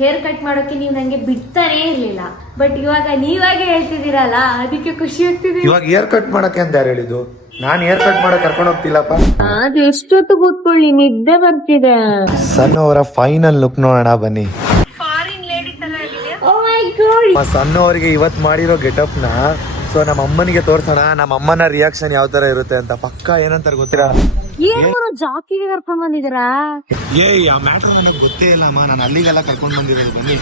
Hair cut ಮಾಡೋಕೆ ನೀವು ನಂಗೆ ಬಿಡ್ತಾನೇ ಇರ್ಲಿಲ್ಲ. ಬಟ್ ಇವಾಗ ನೀವಾಗೆ ಹೇಳ್ತಿದ್ದೀರಲ್ಲ, ಅದಕ್ಕೆ ಖುಷಿ ಆಗ್ತಿದೆ. ಇವಾಗ ಹೇರ್ ಕಟ್ ಮಾಡಕ್ಕೆ ಅಂತ ಯಾರು ಹೇಳಿದ್ದು? ನಾನ್ ಹೇರ್ ಕಟ್ ಮಾಡಕ್ ಕರ್ಕೊಂಡು ಹೋಗ್ತಿಲ್ಲಪ್ಪ. ಅದು ಎಷ್ಟೊತ್ತು ಕೂತ್ಕೊಳ್ಳಿ, ನಿದ್ದೆ ಬರ್ತಿದೆ. ಸನ್ ಅವರ ಫೈನಲ್ ಲುಕ್ ನೋಡೋಣ ಬನ್ನಿ. ಓ ಮೈ ಗಾಡ್, ಸನ್ ಅವರಿಗೆ ಇವತ್ ಮಾಡಿರೋ ಗೆಟಪ್ ನ ಸೊ ನಮ್ಮ ಅಮ್ಮನಿಗೆ ತೋರ್ಸೋಣ. ನಮ್ಮ ಅಮ್ಮನ ರಿಯಾಕ್ಷನ್ ಯಾವ ತರ ಇರುತ್ತೆ ಅಂತ. ಪಕ್ಕ ಏನಂತಾರೆ ಗೊತ್ತಿರಾ? ಏನು ಜಾಕಿಗೆ ಕರ್ಕೊಂಡ್ ಬಂದಿದ್ದೀರಾ? ಆ ಮ್ಯಾಟರ್ ನನಗೆ ಗೊತ್ತೇ ಇಲ್ಲ ಅಮ್ಮ, ನಾನು ಅಲ್ಲಿಗೆಲ್ಲ ಕರ್ಕೊಂಡ್ ಬಂದಿರೋದು. ಬನ್ನಿ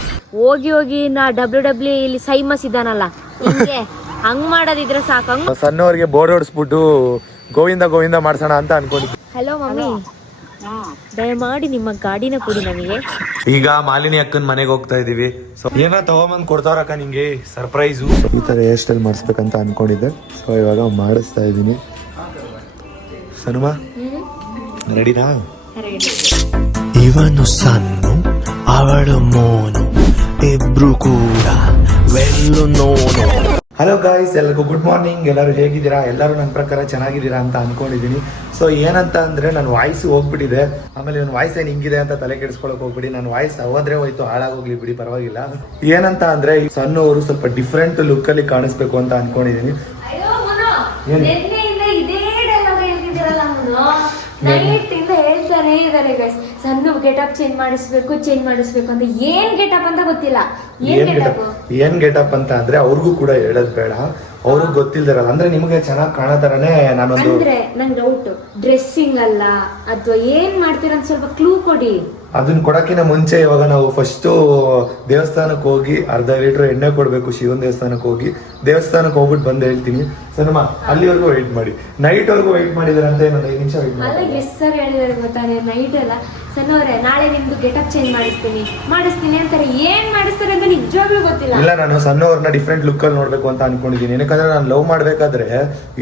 ಹೋಗಿ ನಾ ಡಬ್ಲ್ಯೂ ಇಲ್ಲಿ ಸೈಮಸ್ ಇದ್ದಾನಲ್ಲ, ಹಿಂಗೆ ಹಂಗ್ ಮಾಡೋದಿದ್ರೆ ಸಾಕು. ಹಂಗ್ ಸಣ್ಣ ಅವ್ರಿಗೆ ಬೋರ್ಡ್ ಹೊಡಿಸ್ಬಿಟ್ಟು ಗೋವಿಂದ ಮಾಡ್ಸೋಣ ಅಂತ ಅನ್ಕೊಂಡಿದ್ದೆ. ಹಲೋ ಮಮ್ಮಿ, ದಯಮಾಡಿ ನಿಮ್ಮ ಗಾಡಿನ ಕೊಡಿ ನಮಗೆ. ಈಗ ಮಾಲಿನಿ ಅಕ್ಕನ ಮನೆಗೆ ಹೋಗ್ತಾ ಇದೀವಿ. ಸೊ ಏನೋ ತಗೊಂಬಂದ್ ಕೊಡ್ತಾವ್ರಕ್ಕ ನಿಂಗೆ ಸರ್ಪ್ರೈಸು. ಈ ತರ ಹೇರ್ ಸ್ಟೈಲ್ ಮಾಡಿಸ್ಬೇಕಂತ ಅನ್ಕೊಂಡಿದ್ದೆ. ಸೊ ಇವಾಗ ಮಾಡಿಸ್ತಾ ಇದೀನಿ. ಸನುಮಾ ರೆಡಿನಾ? ಇವನು ಸನ್ನು, ಅವಳು ಮೋನು, ಇಬ್ರು ಕೂಡ ವೆಲ್ಲು ನೋನು. ಹಲೋ ಗಾಯ್ಸ್, ಎಲ್ಲರಿಗೂ ಗುಡ್ ಮಾರ್ನಿಂಗ್. ಎಲ್ಲರೂ ಹೇಗಿದ್ದೀರಾ? ಎಲ್ಲರೂ ನನ್ನ ಪ್ರಕಾರ ಚೆನ್ನಾಗಿದ್ದೀರಾ ಅಂತ ಅನ್ಕೊಂಡಿದ್ದೀನಿ. ಸೊ ಏನಂತ ಅಂದರೆ ನನ್ನ ವಾಯ್ಸ್ ಹೋಗ್ಬಿಟ್ಟಿದೆ. ಆಮೇಲೆ ನನ್ನ ವಾಯ್ಸ್ ಏನು ಹಿಂಗಿದೆ ಅಂತ ತಲೆ ಕೆಡಿಸ್ಕೊಳಕ್ ಹೋಗ್ಬಿಡಿ. ನನ್ನ ವಾಯ್ಸ್ ಹೋದ್ರೆ ಹೋಯ್ತು, ಹಾಳಾಗೋಗ್ಲಿ ಬಿಡಿ, ಪರವಾಗಿಲ್ಲ. ಏನಂತ ಅಂದರೆ ಸಣ್ಣ ಅವರು ಸ್ವಲ್ಪ ಡಿಫ್ರೆಂಟ್ ಲುಕ್ಕಲ್ಲಿ ಕಾಣಿಸ್ಬೇಕು ಅಂತ ಅನ್ಕೊಂಡಿದ್ದೀನಿ. ಹೇಳ್ತಾನೆ ಇದಾರೆ ಗೈಸ್, ಸಣ್ಣ ಗೆಟಪ್ ಚೇಂಜ್ ಮಾಡಿಸ್ಬೇಕು ಅಂತ. ಏನ್ ಗೆಟಪ್ ಅಂತ ಗೊತ್ತಿಲ್ಲ. ಏನ್ ಗೆಟಪ್ ಅಂತ ಅಂದ್ರೆ ಅವ್ರಿಗೂ ಕೂಡ ಹೇಳೋದ್ ಬೇಡ, ಅವ್ರಿಗೆ ಗೊತ್ತಿಲ್ದಿರಲ್ಲ. ಅಂದ್ರೆ ನಿಮ್ಗೆ ಚೆನ್ನಾಗಿ ಕಾಣೋ ತರನೇ ನಾನೊಂದು. ಅಂದ್ರೆ ನಂಗೆ ಡೌಟ್, ಡ್ರೆಸ್ಸಿಂಗ್ ಅಲ್ಲ ಅಥವಾ ಏನ್ ಮಾಡ್ತೀರ ಅಂತ ಸ್ವಲ್ಪ ಕ್ಲೂ ಕೊಡಿ. ಅದನ್ನ ಕೊಡಕ್ಕಿಂತ ಮುಂಚೆ ಇವಾಗ ನಾವು ಫಸ್ಟ್ ದೇವಸ್ಥಾನಕ್ಕೆ ಹೋಗಿ ಅರ್ಧ ಲೀಟರ್ ಎಣ್ಣೆ ಕೊಡ್ಬೇಕು. ಶಿವನ್ ದೇವಸ್ಥಾನಕ್ಕೆ ಹೋಗಿ ದೇವಸ್ಥಾನಕ್ಕೆ ಹೋಗ್ಬಿಟ್ಟು ಬಂದು ಹೇಳ್ತೀನಿ. ಸರಿಮಾ, ಅಲ್ಲಿವರೆಗೂ ವೆಯ್ಟ್ ಮಾಡಿ. ನೈಟ್ ವರ್ಗೂ ವೆಯ್ಟ್ ಮಾಡಿದಾರೆ ಅಂತ ಇನ್ನೊಂದು 5 ನಿಮಿಷ ವೆಯ್ಟ್ ಮಾಡಿ. ಅಲ್ಲ ಎಸ್ ಸರ್ ಹೇಳಿದಾರೆ ಗೊತ್ತಾನೆ, ನೈಟ್ ಎಲ್ಲ ಸಣ್ಣವ್ರೆ ನಾಳೆ ನಿಮ್ದು ಗೆಟಪ್ ಚೇಂಜ್ ಮಾಡಿಸ್ತೀನಿ ಅಂತಾರೆ. ಏನ್ ಮಾಡಿಸ್ತಾರೆ ಅಂತ ನಿಜವಾಗ್ಲೂ ಗೊತ್ತಿಲ್ಲ. ಇಲ್ಲ, ನಾನು ಸಣ್ಣವ್ರನ್ನ ಡಿಫ್ರೆಂಟ್ ಲುಕ್ ಅಲ್ಲಿ ನೋಡ್ಬೇಕು ಅಂತ ಅನ್ಕೊಂಡಿದ್ದೀನಿ. ಯಾಕಂದ್ರೆ ನಾನು ಲವ್ ಮಾಡ್ಬೇಕಾದ್ರೆ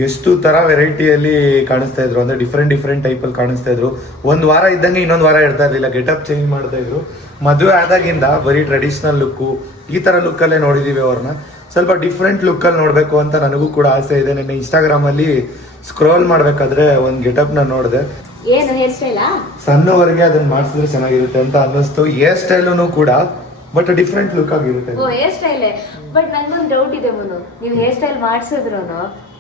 ಎಷ್ಟು ತರ ವೆರೈಟಿಯಲ್ಲಿ ಕಾಣಿಸ್ತಾ ಇದ್ರು, ಅಂದ್ರೆ ಡಿಫ್ರೆಂಟ್ ಟೈಪ್ ಅಲ್ಲಿ ಕಾಣಿಸ್ತಾ ಇದ್ರು. ಒಂದ್ ವಾರ ಇದ್ದಂಗೆ ಇನ್ನೊಂದ್ ವಾರ ಇರ್ತಾ ಇರ್ಲಿಲ್ಲ, ಗೆಟಪ್ ಚೇಂಜ್ ಮಾಡ್ತಾ ಇದ್ರು. ಮದುವೆ ಆದಾಗಿಂದ ಬರೀ ಟ್ರೆಡಿಷನಲ್ ಲುಕ್ಕು ಈ ತರ ಲುಕ್ ಅಲ್ಲೇ ನೋಡಿದೀವಿ ಅವ್ರನ್ನ. ಸ್ವಲ್ಪ ಡಿಫ್ರೆಂಟ್ ಲುಕ್ ಅಲ್ಲಿ ನೋಡ್ಬೇಕು ಅಂತ ನನಗೂ ಕೂಡ ಆಸೆ ಇದೆ. ನನ್ನ ಇನ್ಸ್ಟಾಗ್ರಾಮ್ ಅಲ್ಲಿ ಸ್ಕ್ರೋಲ್ ಮಾಡ್ಬೇಕಾದ್ರೆ ಒಂದ್ ಗೆಟಪ್ ನ ನೋಡಿದೆ. ಏನು ಹೇರ್ ಸ್ಟೈಲ್? ಸಣ್ಣವರಿಗೆ ಅದನ್ನ ಮಾಡಿಸಿದ್ರೆ ಚೆನ್ನಾಗಿರುತ್ತೆ ಅಂತ ಅನ್ನಿಸ್ತು. ಹೇರ್ ಸ್ಟೈಲು ಕೂಡ ಬಟ್ ಡಿಫ್ರೆಂಟ್ ಲುಕ್ ಆಗಿರುತ್ತೆ. ಓ ಹೇರ್ ಸ್ಟೈಲ್. ಬಟ್ ನಂಗೊಂದು ಡೌಟ್ ಇದೆ ಮನು, ನೀವು ಹೇರ್ ಸ್ಟೈಲ್ ಮಾಡಿಸಿದ್ರು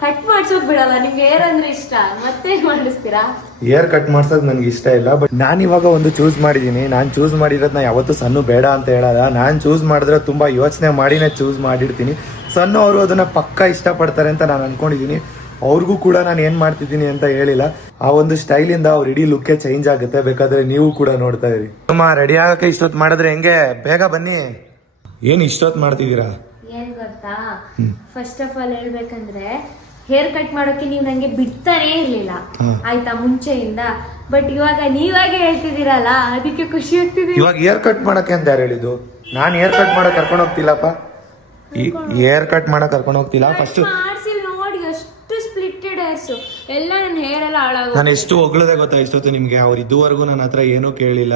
ಕಟ್ ಮಾಡ್ಸೋಕ್ ಬಿಡಲ್ಲ. ನಿಮ್ಗೆ ಹೇರ್ ಅಂದ್ರೆ ಇಷ್ಟ, ಮತ್ತೆ ಮಾಡಿಸ್ತೀರಾ? ಹೇರ್ ಕಟ್ ಮಾಡ್ಸೋದು ನನ್ಗೆ ಇಷ್ಟ ಇಲ್ಲ. ಬಟ್ ನಾನು ಇವಾಗ ಒಂದು ಚೂಸ್ ಮಾಡಿದೀನಿ. ನಾನು ಚೂಸ್ ಮಾಡಿರೋದನ್ನ ಯಾವತ್ತೂ ಸಣ್ಣ ಬೇಡ ಅಂತ ಹೇಳಲ್ಲ. ನಾನು ಚೂಸ್ ಮಾಡಿದ್ರೆ ತುಂಬಾ ಯೋಚನೆ ಮಾಡಿನೇ ಚೂಸ್ ಮಾಡಿರ್ತೀನಿ. ಸಣ್ಣ ಅವರು ಅದನ್ನ ಪಕ್ಕ ಇಷ್ಟಪಡ್ತಾರೆ ಅಂತ ನಾನು ಅನ್ಕೊಂಡಿದೀನಿ. ಅವ್ರಿಗೂ ಕೂಡ ನಾನು ಏನ್ ಮಾಡ್ತಿದ್ದೀನಿ ಅಂತ ಹೇಳಿಲ್ಲ. ಆ ಒಂದು ಸ್ಟೈಲ್ ಇಂದ ಅವ್ರ ಇಡೀ ಲುಕ್ ಚೇಂಜ್ ಆಗುತ್ತೆ. ಬೇಕಾದ್ರೆ ನೀವು ಕೂಡ ನೋಡ್ತಾ ಇರಿ. ರೆಡಿ ಆಗಕ್ಕೆ ಇಷ್ಟೊತ್ತು ಮಾಡಿದ್ರೆ ಹೆಂಗೆ? ಬೇಗ ಬನ್ನಿ. ಏನ್ ಇಷ್ಟೊತ್ತು ಮಾಡ್ತಿದ್ದೀರಾ? ಏನ್ ಗೊತ್ತಾ, ಫಸ್ಟ್ ಆಫ್ ಆಲ್ ಹೇಳ್ಬೇಕಂದ್ರೆ ಹೇರ್ ಕಟ್ ಮಾಡೋಕೆ ನೀವು ನಂಗೆ ಬಿಡ್ತಾನೇ ಇರ್ಲಿಲ್ಲ ಆಯ್ತಾ ಮುಂಚೆಯಿಂದ. ಬಟ್ ಇವಾಗ ನೀವಾಗೆ ಹೇಳ್ತಿದ್ದೀರಲ್ಲ, ಅದಕ್ಕೆ ಖುಷಿ ಆಗ್ತಿದೆ. ಇವಾಗ ಹೇರ್ ಕಟ್ ಮಾಡಕ್ಕೆ ಅಂತ ಯಾರು ಹೇಳಿದ್ದು? ನಾನು ಹೇರ್ ಕಟ್ ಮಾಡಕ್ ಕರ್ಕೊಂಡು ಹೋಗ್ತಿಲ್ಲಪ್ಪ. ಹೇರ್ ಕಟ್ ಮಾಡಕ್ ಕರ್ಕೊಂಡು ಹೋಗ್ತಿಲ್ಲ. ಫಸ್ಟ್ ನೋಡಿ ಎಷ್ಟು ಸ್ಪ್ಲಿಟೆಡ್ ಹೇರ್ಸ್ ಎಲ್ಲ, ನನ್ನ ಹೇರ್ ಎಲ್ಲ ಹಾಳಾಗ. ನಾನು ಎಷ್ಟು ಹೊಗಳದೆ ಗೊತ್ತಾ ಇಷ್ಟೊತ್ತು ನಿಮ್ಗೆ. ಅವ್ರು ಇದುವರೆಗೂ ನನ್ನ ಹತ್ರ ಏನೂ ಕೇಳಿಲ್ಲ,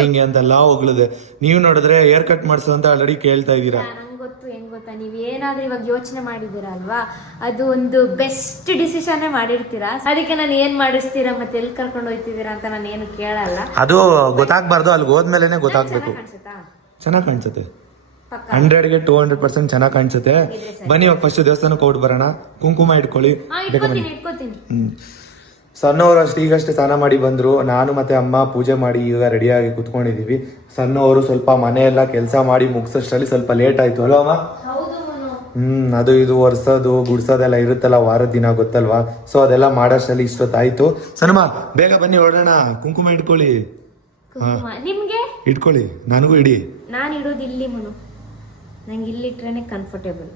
ಹಂಗೆ ಅಂತೆಲ್ಲ ಹೊಗಳದೆ. ನೀವು ನೋಡಿದ್ರೆ ಹೇರ್ ಕಟ್ ಮಾಡ್ಸೋ ಅಂತ ಆಲ್ರೆಡಿ ಕೇಳ್ತಾ ಇದ್ದೀರಾ. ನಂಗೆ ಗೊತ್ತು, ಹೆಂಗ್ ಗೊತ್ತಾ, ನೀವ್ ಏನಾದ್ರೂ ಇವಾಗ ಯೋಚನೆ ಮಾಡಿದ್ದೀರಾ ಅಲ್ವಾ, ಅದು ಒಂದು ಬೆಸ್ಟ್ ಡಿಸಿಷನ್ ಮಾಡಿರ್ತೀರಾ. ಅದಕ್ಕೆ ನಾನು ಏನ್ ಮಾಡಿಸ್ತೀರಾ ಮತ್ತೆ ಎಲ್ಲಿ ಕರ್ಕೊಂಡು ಹೋಗ್ತಿದ್ದೀರಾ ಅಂತ ನಾನು ಏನು ಕೇಳಲ್ಲ. ಅದು ಗೊತ್ತಾಗ್ಬಾರ್ದು, ಅಲ್ಲಿ ಹೋದ್ಮೇಲೆ ಗೊತ್ತಾಗ್ಬೇಕು. ಚೆನ್ನಾಗಿ ಕಾಣಿಸುತ್ತೆ, 100ಗೆ 200% ಚೆನ್ನಾಗಿ ಕಾಣಿಸುತ್ತೆ. ಬನ್ನಿ ಇವಾಗ ಫಸ್ಟ್ ದೇವಸ್ಥಾನಕ್ಕೆ ಹೋಗ್ಬಿಟ್ಟು ಬರೋಣ. ಕುಂಕುಮ ಇಟ್ಕೊಳ್ಳಿ. ಸಣ್ಣವರು ಅಷ್ಟು ಈಗಷ್ಟೇ ಸ್ನಾನ ಮಾಡಿ ಬಂದ್ರು. ನಾನು ಮತ್ತೆ ಅಮ್ಮ ಪೂಜೆ ಮಾಡಿ ಈಗ ರೆಡಿಯಾಗಿ ಕುತ್ಕೊಂಡಿದೀವಿ. ಸಣ್ಣವರು ಸ್ವಲ್ಪ ಮನೆಯೆಲ್ಲ ಕೆಲಸ ಮಾಡಿ ಮುಗಿಸೋಷ್ಟರಲ್ಲಿ ಸ್ವಲ್ಪ ಲೇಟ್ ಆಯ್ತು ಅಲ್ವಾ ಅಮ್ಮ? ಅದು ಇದು ಒರ್ಸೋದು ಗುಡ್ಸೋದೆಲ್ಲ ಇರುತ್ತಲ್ಲ, ವಾರದ ದಿನ ಗೊತ್ತಲ್ವಾ. ಸೊ ಅದೆಲ್ಲ ಮಾಡೋಷ್ಟರಲ್ಲಿ ಇಷ್ಟೊತ್ತಾಯ್ತು. ಸಣ್ಣಮ್ಮ ಬೇಗ ಬನ್ನಿ ಹೊರಡೋಣ. ಕುಂಕುಮ ಇಟ್ಕೊಳ್ಳಿ. ನಿಮ್ಗೆ ಇಟ್ಕೊಳ್ಳಿ, ನನಗೂ ಇಡಿ. ನಾನು ಇಡೋದು ಇಲ್ಲಿ ಮನು, ನಂಗೆ ಇಲ್ಲಿ ಇಟ್ರೇನೆ ಕಂಫರ್ಟೇಬಲ್.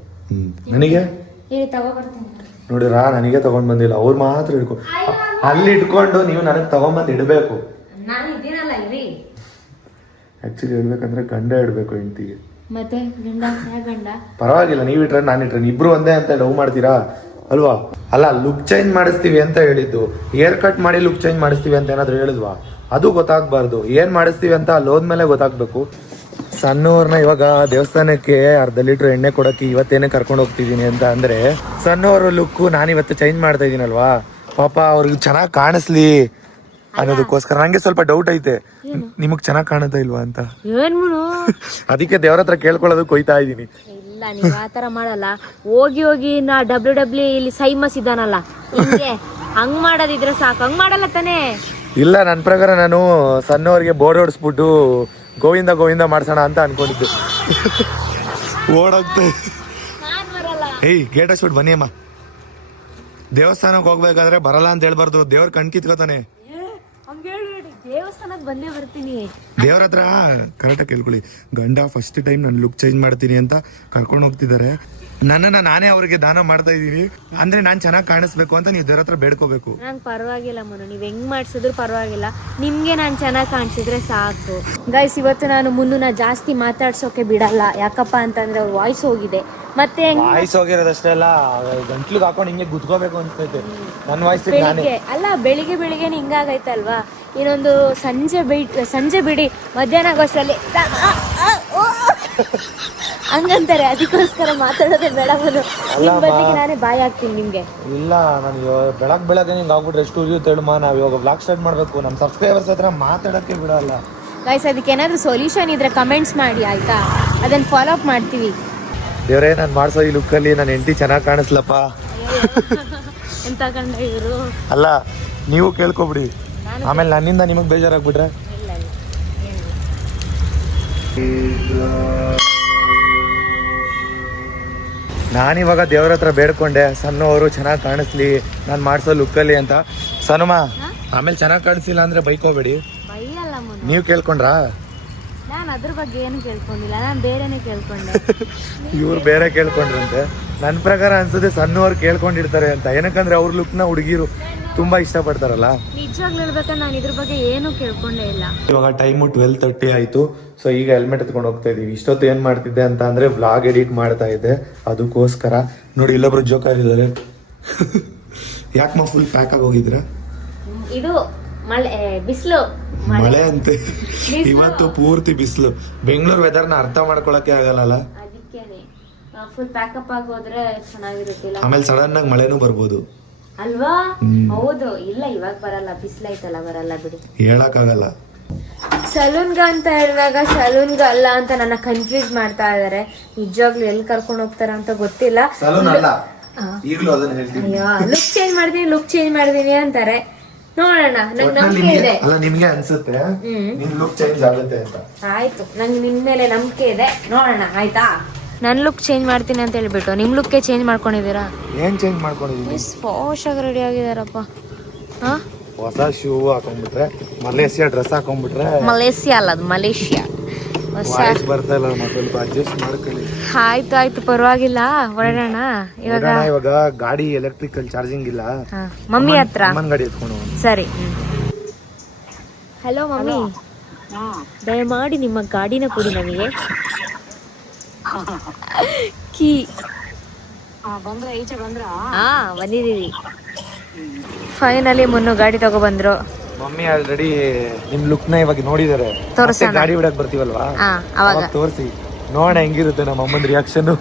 ನನಗೆ ಹೇಳಿ ತಗೋಬರ್ತೀನಿ. ನೋಡಿರಾ, ನನಗೆ ತಗೊಂಡ್ ಬಂದಿಲ್ಲ, ಅವ್ರು ಮಾತ್ರ ಇಟ್ಕೊ. ಅಲ್ಲಿ ಇಟ್ಕೊಂಡು ನೀವು ನನಗೆ ತಗೊಂಬಂದು ಇಡಬೇಕು. ನಾನು ಇದ್ದೀನಲ್ಲ ಇಲ್ಲಿ. ಆಕ್ಚುಲಿ ಹೇಳ್ಬೇಕಂದ್ರೆ ಗಂಡ ಇಡ್ಬೇಕು ಹೆಂಡತಿಗೆ. ಮತ್ತೆ ಗಂಡ ಪರವಾಗಿಲ್ಲ, ನೀವ್ ಇಟ್ರೆ ನಾನು ಇಟ್ರೆ ಇಬ್ರು ಒಂದೇ ಅಂತ ಲವ್ ಮಾಡ್ತೀರಾ ಅಲ್ವಾ? ಅಲ್ಲ, ಲುಕ್ ಚೇಂಜ್ ಮಾಡಿಸ್ತೀವಿ ಅಂತ ಹೇಳಿದ್ದು. ಹೇರ್ ಕಟ್ ಮಾಡಿ ಲುಕ್ ಚೇಂಜ್ ಮಾಡಿಸ್ತೀವಿ ಅಂತ ಏನಾದ್ರು ಹೇಳಿದ್ವಾ? ಅದು ಗೊತ್ತಾಗ್ಬಾರ್ದು. ಏನ್ ಮಾಡಿಸ್ತೀವಿ ಅಂತ ಅಲ್ಲಿ ಹೋದ್ಮೇಲೆ ಗೊತ್ತಾಗ್ಬೇಕು. ಸಣ್ಣವ್ರನ್ನ ಇವಾಗ ದೇವಸ್ಥಾನಕ್ಕೆ ಅರ್ಧ ಲೀಟರ್ ಎಣ್ಣೆ ಕೊಡಕ್ಕೆ ಇವತ್ತೇನೆ ಕರ್ಕೊಂಡು ಹೋಗ್ತಿದ್ದೀನಿ ಅಂತ ಅಂದ್ರೆ, ಸಣ್ಣವ್ರ ಲುಕ್ ನಾನು ಇವತ್ತು ಚೇಂಜ್ ಮಾಡ್ತಾ ಇದೀನಲ್ವಾ. ಪಾಪ ಅವ್ರಿಗೆ ಚೆನ್ನಾಗಿ ಕಾಣಿಸ್ಲಿ ಅನ್ನೋದಕ್ಕೋಸ್ಕರ ನಂಗೆ ಸ್ವಲ್ಪ ಡೌಟ್ ಐತೆ, ನಿಮಗ್ ಚೆನ್ನಾಗ್ ಕಾಣುತ್ತಾ ಇಲ್ವಾ ಅಂತ. ಏನ್ ಮುನು ಅದಕ್ಕೆ ದೇವ್ರ ಹತ್ರ ಕೇಳ್ಕೊಳ್ಳೋದಕ್ಕೆ ಹೋಯ್ತಾ ಇದೀನಿ. ಇಲ್ಲ ನೀವ್ ಆತರ ಮಾಡಲ್ಲ. ಹೋಗಿ ನಾ ಡಬ್ಲ್ಯೂ ಇಲ್ಲಿ ಸೈಮಸ್ ಇದ್ದಾನಲ್ಲ ಹಿಂಗೆ ಹಂಗ್ ಮಾಡೋದಿದ್ರೆ ಸಾಕು. ಹಂಗ್ ಮಾಡಲ್ಲ ತಾನೇ? ಇಲ್ಲ, ನನ್ನ ಪ್ರಕಾರ ನಾನು ಸಣ್ಣವ್ರಿಗೆ ಬೋರ್ಡ್ ಹೊಡಿಸ್ಬಿಟ್ಟು ಗೋವಿಂದ ಗೋವಿಂದ ಮಾಡ್ಸೋಣ ಅಂತ ಅನ್ಕೊಂಡಿದ್ದೆ. ಓಡೋಗ್ತೆ. ನಾನ್ ಬರಲ್ಲ. ಏಯ್ ಗೇಟ್ ಹಚ್ಬಿಟ್ಟು ಬನ್ನಿ ಅಮ್ಮ. ದೇವಸ್ಥಾನಕ್ಕೆ ಹೋಗ್ಬೇಕಾದ್ರೆ ಬರಲ್ಲ ಅಂತ ಹೇಳ್ಬಾರ್ದು, ದೇವ್ರ ಕಣ್ ಕಿತ್ಕೋತಾನೆ. ಹಂಗ ಹೇಳ್ಬೇಡಿ, ದೇವಸ್ಥಾನಕ್ ಬಂದೇ ಬರ್ತೀನಿ. ದೇವ್ರ ಹತ್ರ ಕರೆಕ್ಟಾಗಿ ಕೇಳ್ಕೊಳ್ಳಿ. ಗಂಡ ಫಸ್ಟ್ ಟೈಮ್ ನಾನು ಲುಕ್ ಚೇಂಜ್ ಮಾಡ್ತೀನಿ ಅಂತ ಕರ್ಕೊಂಡು ಹೋಗ್ತಿದ್ದಾರೆ. ನನ್ನನ್ನ ನಾನೇ ಅವ್ರಿಗೆ ದಾನ ಮಾಡ್ತಾ ಇದೀನಿ. ಅಂದ್ರೆ ನಾನ್ ಚೆನ್ನಾಗಿ ಕಾಣಿಸ್ಬೇಕು ಅಂತ ನೀವು ದೇವ್ರ ಹತ್ರ ಬೇಡ್ಕೋಬೇಕು. ನಂಗೆ ಪರವಾಗಿಲ್ಲ ಮನು, ನೀವ್ ಹೆಂಗ್ ಮಾಡ್ಸಿದ್ರು ಪರವಾಗಿಲ್ಲ. ನಿಮ್ಗೆ ನಾನ್ ಚೆನ್ನಾಗಿ ಕಾಣಿಸಿದ್ರೆ ಸಾಕು. ಗೈಸ್, ಇವತ್ತು ನಾನು ಮುನ್ನ ಜಾಸ್ತಿ ಮಾತಾಡ್ಸೋಕೆ ಬಿಡಲ್ಲ. ಯಾಕಪ್ಪ ಅಂತಂದ್ರೆ ಅವ್ರ ವಾಯ್ಸ್ ಹೋಗಿದೆ. ಮತ್ತೆ ವಾಯ್ಸ್ ಹೋಗಿರೋದಷ್ಟೇ ಅಲ್ಲ, ಗಂಟ್ಲಿಗೆ ಹಾಕೊಂಡು ಹಿಂಗೆ ಗುದ್ಕೋಬೇಕು ಅನ್ಸ್ತೈತೆ ನನ್ನ ವಾಯ್ಸ್. ಬೆಳಿಗ್ಗೆ ಅಲ್ಲ, ಬೆಳಿಗ್ಗೆ ಹಿಂಗಾಗೈತಲ್ವಾ. ಇನ್ನೊಂದು ಸಂಜೆ ಬಿಡಿ ಮಧ್ಯಾಹ್ನ ಆಗೋಷ್ಟರಲ್ಲಿ ಹಂಗಂತಾರೆ. ಅದಕ್ಕೋಸ್ಕರ ಮಾತಾಡೋದೇ ಬೇಡ ಬರು. ನಿಮ್ ಬದಲಿಗೆ ನಾನೇ ಬಾಯ್ ಆಗ್ತೀನಿ ನಿಮ್ಗೆ. ಇಲ್ಲ, ನಾನು ಬೆಳಗ್ಗೆ ನಿಂಗೆ ಆಗ್ಬಿಟ್ರೆ ಎಷ್ಟು ಉರಿಯುತ್ತೆ ಹೇಳಮ್ಮ. ನಾವು ಇವಾಗ ವ್ಲಾಗ್ ಸ್ಟಾರ್ಟ್ ಮಾಡಬೇಕು. ನಮ್ಮ ಸಬ್ಸ್ಕ್ರೈಬರ್ಸ್ ಹತ್ರ ಮಾತಾಡೋಕ್ಕೆ ಬಿಡಲ್ಲ. ಗೈಸ್, ಅದಕ್ಕೆ ಏನಾದರೂ ಸೊಲ್ಯೂಷನ್ ಇದ್ರೆ ಕಮೆಂಟ್ಸ್ ಮಾಡಿ ಆಯ್ತಾ, ಅದನ್ನ ಫಾಲೋ ಅಪ್ ಮಾಡ್ತೀವಿ. ದೇವ್ರೇ, ನಾನು ಮಾಡಿಸೋ ಈ ಲುಕ್ಕಲ್ಲಿ ನನ್ನ ಹೆಂಡತಿ ಚೆನ್ನಾಗಿ ಕಾಣಿಸ್ಲಪ್ಪ. ಎಂತ ಕಂಡ ಇವರು. ಅಲ್ಲ, ನೀವು ಕೇಳ್ಕೊಬಿಡಿ, ಆಮೇಲೆ ನನ್ನಿಂದ ನಿಮಗೆ ಬೇಜಾರಾಗ್ಬಿಟ್ರೆ. ನಾನಿವಾಗ ದೇವ್ರ ಹತ್ರ ಬೇಡ್ಕೊಂಡೆ, ಸಣ್ಣವರು ಚೆನ್ನಾಗಿ ಕಾಣಿಸ್ಲಿ ನಾನು ಮಾಡಿಸೋ ಲುಕ್ಕಲ್ಲಿ ಅಂತ. ಸನುಮ, ಆಮೇಲೆ ಚೆನ್ನಾಗಿ ಕಾಣಿಸಿಲ್ಲ ಅಂದ್ರೆ ಬೈಕೋಬೇಡಿ. ಬೈಯಲ್ಲ ಮುನ್ನ. ನೀವು ಕೇಳ್ಕೊಂಡ್ರಾ? ನಾನು ಅದ್ರ ಬಗ್ಗೆ ಏನು ಕೇಳ್ಕೊಂಡಿಲ್ಲ, ನಾನು ಬೇರೆನೆ ಕೇಳ್ಕೊಂಡೆ. ಇವ್ರು ಬೇರೆ ಕೇಳ್ಕೊಂಡ್ರಂತೆ. ನನ್ನ ಪ್ರಕಾರ ಅನ್ಸುತ್ತೆ ಸಣ್ಣವ್ರು ಕೇಳ್ಕೊಂಡಿರ್ತಾರೆ ಅಂತ. ಏನಕ್ಕಂದ್ರೆ ಅವ್ರ ಲುಕ್ನ ಹುಡುಗಿರು ತುಂಬಾ ಇಷ್ಟಪಡ್ತಾರಲ್ಲ. ನಿಜವಾಗ್ಲೂ ಹೇಳ್ಬೇಕಂದ್ರೆ ನಾನು ಇದ್ರ ಬಗ್ಗೆ ಏನು ಕೇಳ್ಕೊಂಡೇ ಇಲ್ಲ. ಇವಾಗ ಟೈಮು 12:30 ಆಯ್ತು. ಸೊ ಈಗ ಹೆಲ್ಮೆಟ್ ಎತ್ಕೊಂಡು ಹೋಗ್ತಾ ಇದೀವಿ. ಇಷ್ಟೊತ್ತು ಏನ್ ಮಾಡ್ತಿದ್ದೆ ಅಂತ ಅಂದ್ರೆ ವ್ಲಾಗ್ ಎಡಿಟ್ ಮಾಡ್ತಾ ಇದ್ದೆ. ಅದಕ್ಕೋಸ್ಕರ ನೋಡಿ ಇಲ್ಲೊಬ್ರು ಜೋಕರ್ ಇದ್ದಾರೆ. ಯಾಕಮ್ಮ ಫುಲ್ ಪ್ಯಾಕ್ ಆಗಿ ಹೋಗಿದ್ರ? ಇದು ಬಿಸಿಲು ಮಳೆ ಅಂತೆ ಇವತ್ತು, ಪೂರ್ತಿ ಬಿಸಿಲು. ಬೆಂಗಳೂರು ವೆದರ್ನ ಅರ್ಥ ಮಾಡ್ಕೊಳಕ್ಕೆ ಆಗಲ್ಲ. ಅದಕ್ಕೇನೆ ಫುಲ್ ಪ್ಯಾಕಪ್ ಆಗಿ ಹೋದ್ರೆ ಚೆನ್ನಾಗಿರುತ್ತಿಲ್ಲ. ಆಮೇಲೆ ಸಡನ್ ಆಗಿ ಮಳೆನೂ ಬರ್ಬೋದು ಅಲ್ವಾ? ಹೌದು. ಇಲ್ಲ, ಇವಾಗ ಬರಲ್ಲ, ಬಿಸಿಲೈತಲ್ಲ, ಬರಲ್ಲ ಬಿಡಿ. ಹೇಳಕ್ಕಾಗಲ್ಲ. ಸಲೂನ್ಗ ಅಂತ ಹೇಳಿದಾಗ ಸಲೂನ್ಗ ಅಲ್ಲ ಅಂತ ನನ್ನ ಕನ್ಫ್ಯೂಸ್ ಮಾಡ್ತಾ ಇದಾರೆ. ನಿಜವಾಗ್ಲೂ ಎಲ್ಲಿ ಕರ್ಕೊಂಡು ಹೋಗ್ತಾರ ಅಂತ ಗೊತ್ತಿಲ್ಲ. ಅಯ್ಯೋ, ಲುಕ್ ಚೇಂಜ್ ಮಾಡ್ತೀನಿ ಅಂತಾರೆ. ನೋಡೋಣ, ನಂಗೆ ನಂಬಿಕೆ ಇದೆ. ಅಲ್ಲ, ನಿಮ್ಗೆ ಅನ್ಸುತ್ತೆ ನಿಮ್ ಲುಕ್ ಚೇಂಜ್ ಆಗುತ್ತೆ ಅಂತ. ಆಯ್ತು, ನಂಗೆ ನಿಮ್ ಮೇಲೆ ನಂಬಿಕೆ ಇದೆ. ನೋಡೋಣ ಆಯ್ತಾ. ನನ್ ಲುಕ್ ಚೇಂಜ್ ಮಾಡ್ತೀನಿ ಅಂತ ಹೇಳ್ಬಿಟ್ಟು ನಿಮ್ ಲುಕ್ ಚೇಂಜ್ ಮಾಡ್ಕೊಂಡಿದೀರಾ? ಏನ್ ಚೇಂಜ್ ಮಾಡ್ಕೊಂಡಿದೀನಿ? ಫಾಶ್ ಆಗಿ ರೆಡಿ ಆಗಿದಾರಪ್ಪ. ಹೊಸ ಶೂ ಹಾಕೊಂಡ್ಬಿಟ್ರೆ, ಮಲೇಷಿಯಾ ಡ್ರೆಸ್ ಹಾಕೊಂಡ್ಬಿಟ್ರೆ. ಮಲೇಷಿಯಾ ಅಲ್ಲ, ಅದು ಮಲೇಷಿಯಾ. ವಾಯ್ಸ್ ಬರ್ತಾ ಇಲ್ಲ, ಸ್ವಲ್ಪ ಅಡ್ಜಸ್ಟ್ ಮಾಡ್ಕೊಳ್ಳಿ. ಆಯ್ತು ಪರವಾಗಿಲ್ಲ, ಹೊರಡೋಣ ಇವಾಗ. ಗಾಡಿ ಎಲೆಕ್ಟ್ರಿಕಲ್ ಚಾರ್ಜಿಂಗ್ ಇಲ್ಲ, ಮಮ್ಮಿ ಹತ್ರ. ಗಾಡಿ ಎತ್ಕೊಂಡು ಸರಿ. ಹಲೋ ಮಮ್ಮಿ, ದಯಮಾಡಿ ನಿಮ್ಮ ಗಾಡಿನ ಕೊಡಿ ನಮಗೆ. ಕೀ ಬಂದಿದೀವಿ. ಫೈನಲಿ ಮುನ್ನು ಗಾಡಿ ತಗೊಬಂದ್ರು. ಮಮ್ಮಿ ಆಲ್ರೆಡಿ ನಿಮ್ ಲುಕ್ ನ ಇವಾಗ ನೋಡಿದಾರೆ. ಗಾಡಿ ಬಿಡಕ್ ಬರ್ತೀವಲ್ವಾ, ಅವಾಗ ತೋರಿಸಿ ನೋಡ ಹೆಂಗಿರುತ್ತೆ ನಮ್ಮ ಅಮ್ಮನ ರಿಯಾಕ್ಷನ್.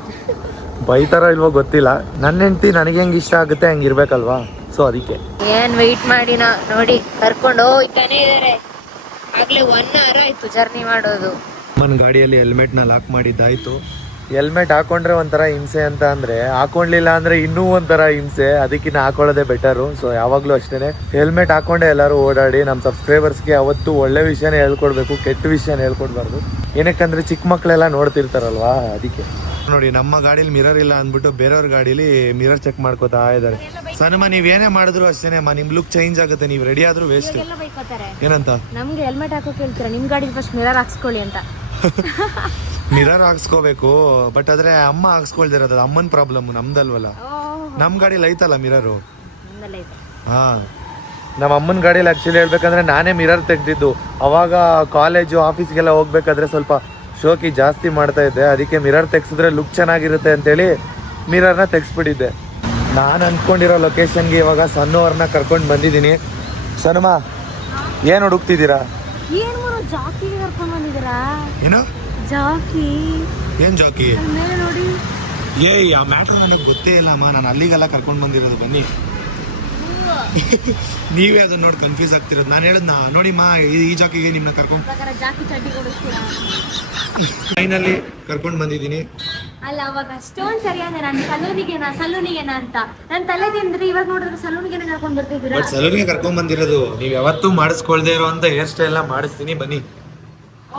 ಬೈತಾರ ಇಲ್ವೋ ಗೊತ್ತಿಲ್ಲ. ನನ್ನ ಹೆಂಡತಿ ನನಗೆ ಹೆಂಗ್ ಇಷ್ಟ ಆಗುತ್ತೆ ಹಂಗ ಇರ್ಬೇಕಲ್ವಾ. ಸೊ ಅದಕ್ಕೆ ಏನ್ ವೆಯ್ಟ್ ಮಾಡಿನ ನೋಡಿ, ಕರ್ಕೊಂಡು ಹೋಗ್ತಾನೆ ಇದಾರೆ. ಆಗ್ಲೇ 1 hour ಆಯ್ತು ಜರ್ನಿ ಮಾಡೋದು. ಅಮ್ಮನ ಗಾಡಿಯಲ್ಲಿ ಹೆಲ್ಮೆಟ್ ನ ಲಾಕ್ ಮಾಡಿದ್ದಾಯ್ತು. ಹೆಲ್ಮೆಟ್ ಹಾಕೊಂಡ್ರೆ ಒಂಥರ ಹಿಂಸೆ ಅಂತ ಅಂದ್ರೆ, ಹಾಕೊಂಡ್ಲಿಲ್ಲ ಅಂದ್ರೆ ಇನ್ನೂ ಒಂಥರ ಹಿಂಸೆ. ಅದಕ್ಕಿನ್ನ ಹಾಕೊಳ್ಳೋದೇ ಬೆಟರು. ಸೊ ಯಾವಾಗ್ಲೂ ಅಷ್ಟೇನೆ ಹೆಲ್ಮೆಟ್ ಹಾಕೊಂಡೆ ಎಲ್ಲರೂ ಓಡಾಡಿ. ನಮ್ಮ ಸಬ್ಸ್ಕ್ರೈಬರ್ಸ್ಗೆ ಅವತ್ತು ಒಳ್ಳೆ ವಿಷಯನೇ ಹೇಳ್ಕೊಡ್ಬೇಕು, ಕೆಟ್ಟ ವಿಷಯನ ಹೇಳ್ಕೊಡ್ಬಾರ್ದು. ಏನಕ್ಕಂದ್ರೆ ಚಿಕ್ಕ ಮಕ್ಕಳೆಲ್ಲ ನೋಡ್ತಿರ್ತಾರಲ್ವಾ, ಅದಕ್ಕೆ. ನೋಡಿ, ನಮ್ಮ ಗಾಡಿಲಿ ಮಿರರ್ ಇಲ್ಲ ಅಂದ್ಬಿಟ್ಟು ಬೇರೆಯವ್ರ ಗಾಡಿಲಿ ಮಿರರ್ ಚೆಕ್ ಮಾಡ್ಕೋತಾ ಇದಾರೆ. ಸನಮ, ನೀವ್ ಏನೇ ಮಾಡಿದ್ರು ಅಷ್ಟೇನೆಮ್ಮ, ನಿಮ್ ಲುಕ್ ಚೇಂಜ್ ಆಗುತ್ತೆ. ನೀವ್ ರೆಡಿ ಆದ್ರೂ ವೇಸ್ಟ್. ಏನಂತ ನಮ್ಗೆ ಹೆಲ್ಮೆಟ್ ಹಾಕೋಕೆ ಹೇಳ್ತೀರಾ? ನಿಮ್ ಗಾಡಿ ಫಸ್ಟ್ ಮಿರರ್ ಹಾಕ್ಸ್ಕೊಳ್ಳಿ ಅಂತ. ಮಿರರ್ ಹಾಕ್ಸ್ಕೋಬೇಕು, ಬಟ್ ಆದ್ರೆ ಅಮ್ಮ ಹಾಕ್ಸ್ಕೊಳ್ದಿರೋದು ಅಮ್ಮನ್ ಪ್ರಾಬ್ಲಮ್, ನಮ್ದಲ್ವಲ್ಲ. ನಮ್ ಗಾಡಿಲಿ ಐತಲ್ಲ ಮಿರರು. ಹಾ, ನಮ್ಮ ಅಮ್ಮನ ಗಾಡಿಯಲ್ಲಿ ಆಕ್ಚುಲಿ ಹೇಳ್ಬೇಕಂದ್ರೆ ನಾನೇ ಮಿರರ್ ತೆಗ್ದಿದ್ದು. ಅವಾಗ ಕಾಲೇಜು ಆಫೀಸ್ಗೆಲ್ಲ ಹೋಗ್ಬೇಕಾದ್ರೆ ಸ್ವಲ್ಪ ಶೋಕಿ ಜಾಸ್ತಿ ಮಾಡ್ತಾ ಇದ್ದೆ. ಅದಕ್ಕೆ ಮಿರರ್ ತೆಗ್ಸಿದ್ರೆ ಲುಕ್ ಚೆನ್ನಾಗಿರುತ್ತೆ ಅಂತೇಳಿ ಮಿರರ್ನ ತೆಗ್ಸ್ಬಿಟ್ಟಿದ್ದೆ. ನಾನು ಅನ್ಕೊಂಡಿರೋ ಲೊಕೇಶನ್ಗೆ ಇವಾಗ ಸಣ್ಣವ್ರನ್ನ ಕರ್ಕೊಂಡು ಬಂದಿದ್ದೀನಿ. ಸನುಮ, ಏನ್ ಹುಡುಕ್ತಿದ್ದೀರಾ? ಜಾಕಿಗೆ ಕರ್ಕೊಂಡು ಬಂದಿದ್ದೀರಾ? ಏನೋ ಜಾಕಿ? ಏನ್ ಜಾಕಿ? ನೋಡಿ. ಆ ಮ್ಯಾಟ್ರ್ ನನಗೆ ಗೊತ್ತೇ ಇಲ್ಲ ಅಮ್ಮ. ನಾನು ಅಲ್ಲಿಗೆಲ್ಲ ಕರ್ಕೊಂಡು ಬಂದಿರೋದು. ಬನ್ನಿ. ನೀವೇ ಅದನ್ನ ನೋಡಿ ಕನ್ಫ್ಯೂಸ್ ಆಗ್ತಿರೋದು. ನಾನು ಹೇಳಿದ್ನ ನೋಡಿಮ್ಮ ಈ ಜಾಕಿಗೆ ನಿಮ್ಮನ್ನ ಕರ್ಕೊಂಡು ಜಾಕಿ ಚಡ್ಡಿ ಕೊಡಿಸ್ತೀರಾ? ಫೈನಲಿ ಕರ್ಕೊಂಡು ಬಂದಿದ್ದೀನಿ. ಅಲ್ಲ ಅವಾಗ ಅಷ್ಟೊಂದು ಸರಿ ಅಂದ್ರೆ ನಾನು ಸಲೂನಿಗೆನಾ ಅಂತ ನನ್ನ ತಲೆ ತಿಂದ್ರೆ ಇವಾಗ ನೋಡಿದ್ರೆ ಸಲೂನಿಗೆನ ಕರ್ಕೊಂಡು ಬರ್ತಿದ್ದೀರಾ? ಬಟ್ ಸಲೂನ್ಗೆ ಕರ್ಕೊಂಡ್ ಬಂದಿರೋದು. ನೀವು ಯಾವತ್ತೂ ಮಾಡಿಸ್ಕೊಳ್ದೇ ಇರೋ ಅಂತ ಹೇರ್ ಸ್ಟೈಲ್ ನ ಮಾಡಿಸ್ತೀನಿ, ಬನ್ನಿ.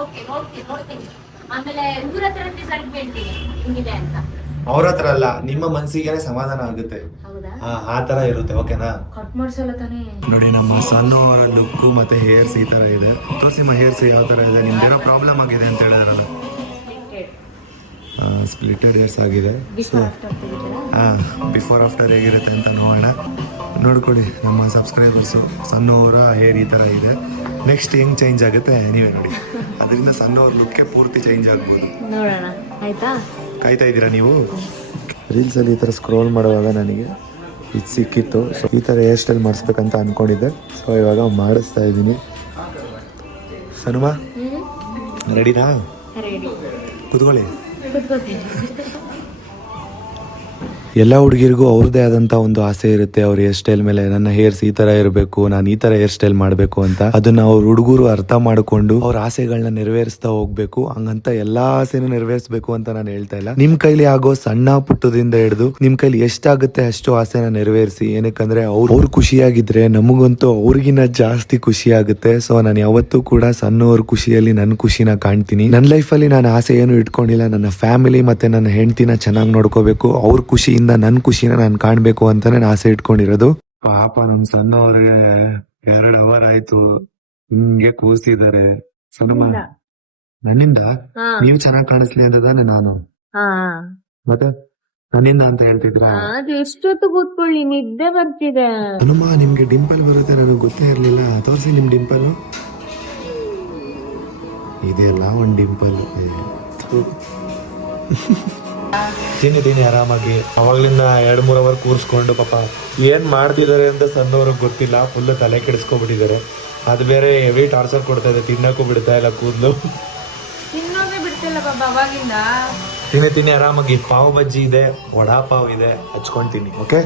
ಓಕೆ ನೋಡ್ತೀನಿ. ಆಮೇಲೆ ಊರ ಹತ್ರ ರಿಸಲ್ಟ್ ಹೇಳ್ತೀನಿ ಹಿಂಗಿದೆ ಅಂತ. ಅವ್ರ ಹತ್ರ ಅಲ್ಲ, ನಿಮ್ಮ ಮನ್ಸಿಗೆ ಸಮಾಧಾನ ಆಗುತ್ತೆ. ಹೌದಾ? ಆ ತರ ಇರುತ್ತೆ. ಓಕೆನಾ? ಕಟ್ ಮಾಡ್ಸಲ್ಲ ತಾನೇ? ನೋಡಿ ನಮ್ಮ ಸಣ್ಣ ಲುಕ್ ಮತ್ತೆ ಹೇರ್ಸ್ ಈ ತರ ಇದೆ. ತೋರಿಸಿಮ್ಮ ಹೇರ್ಸ್ ಯಾವ ತರ ಇದೆ. ನಿಮ್ದೇನೋ ಪ್ರಾಬ್ಲಮ್ ಆಗಿದೆ ಅಂತ ಹೇಳಿದ್ರಲ್ಲ, ಸ್ಪ್ಲಿಟೆಡ್ ಹೇರ್ಸ್ ಆಗಿದೆ. ಬಿಫೋರ್ ಆಫ್ಟರ್ ಹೇಗಿರುತ್ತೆ ಅಂತ ನೋಡೋಣ. ನೋಡ್ಕೊಳ್ಳಿ ನಮ್ಮ ಸಬ್ಸ್ಕ್ರೈಬರ್ಸು. ಸಣ್ಣವರ ಹೇರ್ ಈ ಥರ ಇದೆ. ನೆಕ್ಸ್ಟ್ ಹೆಂಗ್ ಚೇಂಜ್ ಆಗುತ್ತೆ ನೀವೇ ನೋಡಿ. ಅದರಿಂದ ಸಣ್ಣವ್ರ ಲುಕ್ಕೆ ಪೂರ್ತಿ ಚೇಂಜ್ ಆಗ್ಬೋದು. ನೋಡೋಣ ಆಯ್ತಾ? ಕಾಯ್ತಾ ಇದ್ದೀರಾ ನೀವು? ರೀಲ್ಸಲ್ಲಿ ಈ ಥರ ಸ್ಕ್ರೋಲ್ ಮಾಡುವಾಗ ನನಗೆ ಇದು ಸಿಕ್ಕಿತ್ತು. ಸೊ ಈ ಥರ ಹೇರ್ ಸ್ಟೈಲ್ ಮಾಡಿಸ್ಬೇಕಂತ ಅಂದ್ಕೊಂಡಿದ್ದೆ. ಸೊ ಇವಾಗ ಮಾಡಿಸ್ತಾ ಇದ್ದೀನಿ. ಸನುಮ ರೆಡಿನಾ? ರೆಡಿ. ಕೂತ್ಕೊಳ್ಳಿ. ಕೂತ್ಕೋತೀನಿ. ಎಲ್ಲ ಹುಡುಗಿರಿಗೂ ಅವ್ರದ್ದೇ ಆದಂತ ಒಂದು ಆಸೆ ಇರುತ್ತೆ ಅವ್ರ ಹೇರ್ ಸ್ಟೈಲ್ ಮೇಲೆ. ನನ್ನ ಹೇರ್ಸ್ ಈ ತರ ಇರಬೇಕು, ನಾನು ಈ ತರ ಹೇರ್ ಸ್ಟೈಲ್ ಮಾಡಬೇಕು ಅಂತ. ಅದನ್ನ ಅವ್ರ ಹುಡುಗರು ಅರ್ಥ ಮಾಡಿಕೊಂಡು ಅವ್ರ ಆಸೆಗಳನ್ನ ನೆರವೇರಿಸ್ತಾ ಹೋಗ್ಬೇಕು. ಹಂಗಂತ ಎಲ್ಲಾ ಆಸೆನೂ ನೆರವೇರಿಸಬೇಕು ಅಂತ ನಾನು ಹೇಳ್ತಾ ಇಲ್ಲ. ನಿಮ್ ಕೈಲಿ ಆಗೋ ಸಣ್ಣ ಪುಟ್ಟದಿಂದ ಹಿಡಿದು ನಿಮ್ ಕೈಲಿ ಎಷ್ಟಾಗುತ್ತೆ ಅಷ್ಟು ಆಸೆನ ನೆರವೇರಿಸಿ. ಏನಕ್ಕಂದ್ರೆ ಅವ್ರು ಖುಷಿಯಾಗಿದ್ರೆ ನಮಗಂತೂ ಅವ್ರಿಗಿನ್ನ ಜಾಸ್ತಿ ಖುಷಿ ಆಗುತ್ತೆ. ಸೊ ನಾನು ಯಾವತ್ತೂ ಕೂಡ ಸಣ್ಣವ್ರ ಖುಷಿಯಲ್ಲಿ ನನ್ನ ಖುಷಿನ ಕಾಣ್ತೀನಿ. ನನ್ನ ಲೈಫಲ್ಲಿ ನಾನು ಆಸೆ ಏನು ಇಟ್ಕೊಂಡಿಲ್ಲ. ನನ್ನ ಫ್ಯಾಮಿಲಿ ಮತ್ತೆ ನನ್ನ ಹೆಂಡತಿನ ಚೆನ್ನಾಗಿ ನೋಡ್ಕೋಬೇಕು, ಅವ್ರ ಖುಷಿಯಿಂದ ನನ್ನ ಖುಷಿನ ನಾನು ಕಾಣ್ಬೇಕು ಅಂತ ನಾನು ಆಸೆ ಇಟ್ಕೊಂಡಿರೋದು. ಪಾಪ ನಮ್ ಸಣ್ಣವ್ರಿಗೆ 2 ಅವರ್ ಆಯ್ತು ಹಿಂಗೆ ಕೂಸಿದ್ದಾರೆ. ಸಣ್ಣಮ್ಮ ನನ್ನಿಂದ ನೀವು ಚೆನ್ನಾಗಿ ಕಾಣಿಸ್ಲಿ ಅಂತ ತಾನೆ ನಾನು. ಮತ್ತೆ ನನ್ನಿಂದ ಅಂತ ಹೇಳ್ತಿದ್ರಾ? ಅದು ಎಷ್ಟೊತ್ತು ಕೂತ್ಕೊಳ್ಳಿ, ನಿದ್ದೆ ಬರ್ತಿದೆ. ಹನುಮ ನಿಮ್ಗೆ ಡಿಂಪಲ್ ಬರುತ್ತೆ ನನಗೆ ಗೊತ್ತೇ ಇರ್ಲಿಲ್ಲ. ತೋರಿಸಿ ನಿಮ್ ಡಿಂಪಲ್. ಇದೆಲ್ಲ ಒಂದ್ ಡಿಂಪಲ್. ತಿನ್ನಿ ಆರಾಮಾಗಿ. ಅವಾಗ್ಲಿಂದ 2-3 ಅವರ್ ಕೂರ್ಸ್ಕೊಂಡು ಪಾಪ ಏನ್ ಮಾಡ್ತಿದ್ದಾರೆ ಅಂತ ಸಣ್ಣವ್ರಿಗೆ ಗೊತ್ತಿಲ್ಲ. ಫುಲ್ ತಲೆ ಕೆಡಿಸ್ಕೊಬಿಟ್ಟಿದ್ದಾರೆ. ಅದು ಬೇರೆ ಹೆವಿ ಟಾರ್ಚರ್ ಕೊಡ್ತಾ ಇದೆ. ತಿನ್ನಕ್ಕೂ ಬಿಡ್ತಾ ಇಲ್ಲ ಕೂದಲು. ತಿನ್ನೋದೇ ಬಿಡ್ತಿಲ್ಲ ಬಾಬಾ ಅವಾಗಿಂದ. ತಿನ್ನಿ ಆರಾಮಾಗಿ. ಪಾವ್ ಬಜ್ಜಿ ಇದೆ, ವಡಾ ಪಾವ್ ಇದೆ, ಹಚ್ಕೊಂತೀನಿ. ಓಕೆ.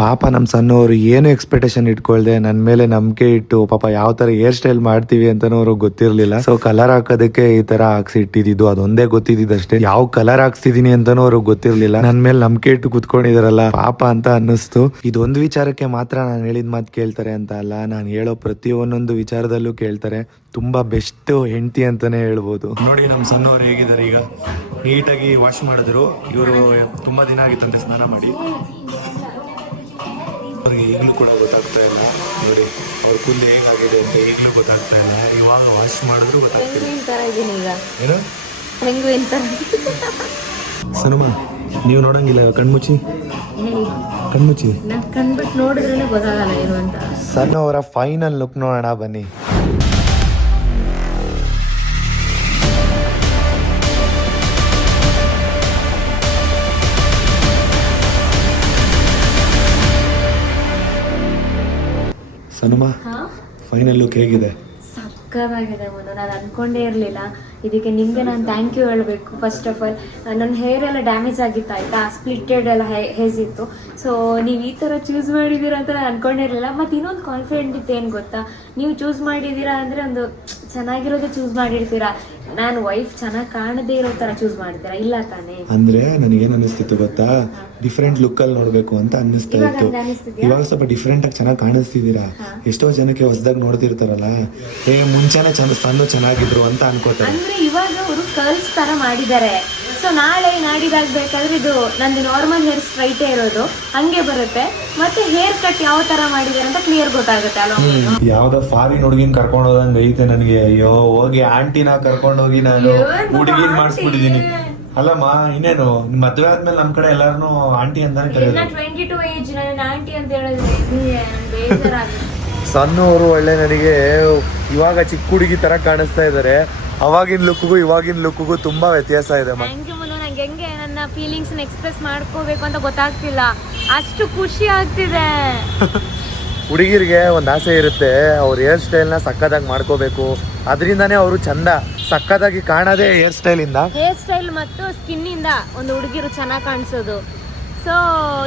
ಪಾಪ ನಮ್ಮ ಸಣ್ಣವರು ಏನು ಎಕ್ಸ್ಪೆಕ್ಟೇಷನ್ ಇಟ್ಕೊಳ್ದೆ ನನ್ನ ಮೇಲೆ ನಂಬಿಕೆ ಇಟ್ಟು ಪಾಪ ಯಾವ ತರ ಹೇರ್ ಸ್ಟೈಲ್ ಮಾಡ್ತೀವಿ ಅಂತಾನು ಅವ್ರಿಗೆ ಗೊತ್ತಿರ್ಲಿಲ್ಲ. ಸೊ ಕಲರ್ ಹಾಕೋದಕ್ಕೆ ಈ ತರ ಹಾಕ್ಸಿ ಇಟ್ಟಿದ್ದು ಅದೊಂದೇ ಗೊತ್ತಿದ್ದಷ್ಟೇ. ಯಾವ ಕಲರ್ ಹಾಕ್ಸಿದೀನಿ ಅಂತಾನು ಅವ್ರಿಗೆ ಗೊತ್ತಿರ್ಲಿಲ್ಲ. ನನ್ ಮೇಲೆ ನಂಬಿಕೆ ಇಟ್ಟು ಕುತ್ಕೊಂಡಿದಾರಲ್ಲ ಪಾಪ ಅಂತ ಅನ್ನಿಸ್ತು. ಇದೊಂದು ವಿಚಾರಕ್ಕೆ ಮಾತ್ರ ನಾನು ಹೇಳಿದ ಮಾತು ಕೇಳ್ತಾರೆ ಅಂತ ಅಲ್ಲ, ನಾನು ಹೇಳೋ ಪ್ರತಿಯೊಂದೊಂದು ವಿಚಾರದಲ್ಲೂ ಕೇಳ್ತಾರೆ. ತುಂಬಾ ಬೆಸ್ಟ್ ಹೆಂಡತಿ ಅಂತಾನೆ ಹೇಳ್ಬೋದು. ನೋಡಿ ನಮ್ಮ ಸಣ್ಣವ್ರು ಹೇಗಿದ್ದಾರೆ. ಈಗ ನೀಟಾಗಿ ವಾಶ್ ಮಾಡಿದ್ರು. ಇವರು ತುಂಬಾ ದಿನ ಆಗಿತ್ತಂತೆ ಸ್ನಾನ ಮಾಡಿ. ಅವ್ರಿಗೆ ಈಗಲೂ ಕೂಡ ಗೊತ್ತಾಗ್ತಾ ಇಲ್ಲ. ನೋಡಿ ಅವ್ರ ಕೂದಲು ಹೇಗಾಗಿದೆ ಅಂತ ಈಗಲೂ ಗೊತ್ತಾಗ್ತಾ ಇಲ್ಲ. ಇವಾಗ ವಾಶ್ ಮಾಡಿದ್ರು ಗೊತ್ತಾಗ್ತಿಲ್ಲ. ಏನು ಸನುಮ ನೀವು ನೋಡಂಗಿಲ್ಲ ಕಣ್ಮುಚ್ಚಿ ಕಣ್ಮುಚ್ಚಿ. ಕಣ್ಬಿಟ್ಟು ನೋಡಿದ್ರೆ ಗೊತ್ತಾಗಲ್ಲ ಏನು ಅಂತ. ಸಣ್ಣವರ ಫೈನಲ್ ಲುಕ್ ನೋಡೋಣ ಬನ್ನಿ. ಸನುಮ ಫೈನಲ್ ಲುಕ್ ಹೇಗಿದೆ? ಸಕ್ಕತ್ತಾಗಿದೆ ಮನು. ನಾನು ಅನ್ಕೊಂಡೇ ಇರಲಿಲ್ಲ. ಇದಕ್ಕೆ ನಿಮಗೆ ನಾನು ಥ್ಯಾಂಕ್ ಯು ಹೇಳಬೇಕು. ಫಸ್ಟ್ ಆಫ್ ಆಲ್ ನನ್ನ ಹೇರ್ ಎಲ್ಲ ಡ್ಯಾಮೇಜ್ ಆಗಿತ್ತು ಆಯಿತಾ, ಸ್ಪ್ಲಿಟೆಡ್ ಎಲ್ಲ ಹೇರ್ಸ್ ಇತ್ತು. ಸೊ ನೀವು ಈ ಥರ ಚೂಸ್ ಮಾಡಿದ್ದೀರಾ ಅಂತ ನಾನು ಅನ್ಕೊಂಡೇ ಇರಲಿಲ್ಲ. ಮತ್ತು ಇನ್ನೊಂದು ಕಾನ್ಫಿಡೆಂಟ್ ಇತ್ತು. ಏನು ಗೊತ್ತಾ, ನೀವು ಚೂಸ್ ಮಾಡಿದ್ದೀರಾ ಅಂದರೆ ಒಂದು ಚೆನ್ನಾಗಿರೋದೇ ಚೂಸ್ ಮಾಡಿರ್ತೀರಾ. ನಾನು ವೈಫ್ ಚೆನ್ನಾಗಿ ಕಾಣದೇ ಇರೋ ಥರ ಚೂಸ್ ಮಾಡ್ತೀರಾ, ಇಲ್ಲ ತಾನೇ? ಅಂದ್ರೆ ನನಗೇನು ಅನ್ನಿಸ್ತಿತ್ತು ಗೊತ್ತಾ, ಡಿಫ್ರೆಂಟ್ ಲುಕ್ ಅಲ್ಲಿ ನೋಡ್ಬೇಕು ಅಂತ ಅನ್ನಿಸ್ತಾ ಇತ್ತು. ಇವಾಗ ಸ್ವಲ್ಪ ಡಿಫ್ರೆಂಟ್ ಆಗಿ ಚೆನ್ನಾಗಿ ಕಾಣಿಸ್ತಿದ್ದೀರಾ. ಎಷ್ಟೋ ಜನಕ್ಕೆ ಹೊಸದಾಗಿ ನೋಡ್ತಿರ್ತಾರಲ್ಲ, ಮುಂಚೆನೆ ಸಣ್ಣ ಚೆನ್ನಾಗಿದ್ರು ಅಂತ ಅನ್ಕೋತಾರೆ. ಅಂದ್ರೆ ಇವಾಗ ಅವರು ಕರ್ಲ್ಸ್ ತರ ಮಾಡಿದ್ದಾರೆ. ಸೊ ನಾಳೆ ನಾಡಿದಾಗಬೇಕಾದ್ರೆ ಇದು ನಂದು ನಾರ್ಮಲ್ ಹೇರ್ ಸ್ಟ್ರೈಟೇ ಇರೋದು ಹಂಗೆ ಬರುತ್ತೆ. ಮತ್ತೆ ಹೇರ್ ಕಟ್ ಯಾವ ತರ ಮಾಡಿದ್ದಾರೆ ಅಂತ ಕ್ಲಿಯರ್ ಗೊತ್ತಾಗುತ್ತೆ ಅಲ್ವಾ? ಯಾವ್ದೋ ಫಾರಿನ್ ಹುಡುಗಿನ ಕರ್ಕೊಂಡು ಹೋದಂಗ ಐತೆ ನನಗೆ. ಅಯ್ಯೋ ಹೋಗಿ ಆಂಟಿನ ಕರ್ಕೊಂಡು ಹೋಗಿ ನಾನು ಹುಡುಗಿನ ಮಾಡಿಸ್ಬಿಟ್ಟಿದೀನಿ. ಅಲ್ಲಮ್ಮ ಇನ್ನೇನು ಮದ್ವೆ ಆದ್ಮೇಲೆ ನಮ್ ಕಡೆ ಎಲ್ಲಾರು ಆಂಟಿ ಅಂತಾನೆ ಕರೆಯೋದು. 22 ಏಜ್ ನನ್ನ ಆಂಟಿ ಅಂತ ಹೇಳಿದ್ರೆ ಬೇಜಾರಾಗುತ್ತೆ. ಸಣ್ಣವರು ಒಳ್ಳೆ ನನಗೆ ಇವಾಗ ಚಿಕ್ಕ ಹುಡುಗಿ ತರ ಕಾಣಿಸ್ತಾ ಇದಾರೆ. ಅವಾಗಿನ ಲುಕ್ಗೂ ಇವಾಗಿನ ಲುಕ್ಗೂ ತುಂಬಾ ವ್ಯತ್ಯಾಸ ಇದೆ. ನಂಗೆ ಹೆಂಗೆ ನನ್ನ ಫೀಲಿಂಗ್ಸ್ ಎಕ್ಸ್ಪ್ರೆಸ್ ಮಾಡ್ಕೋಬೇಕು ಅಂತ ಗೊತ್ತಾಗ್ತಿಲ್ಲ, ಅಷ್ಟು ಖುಷಿ ಆಗ್ತಿದೆ. ಹುಡುಗಿರಿಗೆ ಒಂದು ಆಸೆ ಇರುತ್ತೆ, ಅವ್ರ ಹೇರ್ ಸ್ಟೈಲ್ನ ಸಕ್ಕದಾಗಿ ಮಾಡ್ಕೋಬೇಕು. ಅದರಿಂದಾನೇ ಅವರು ಚಂದ ಸಕ್ಕದಾಗಿ ಕಾಣೋದೇ ಹೇರ್ ಸ್ಟೈಲ್ ಇಂದ. ಹೇರ್ ಸ್ಟೈಲ್ ಮತ್ತು ಸ್ಕಿನ್ ಇಂದ ಒಂದು ಹುಡುಗಿರು ಚೆನ್ನಾಗಿ ಕಾಣಿಸೋದು. ಸೊ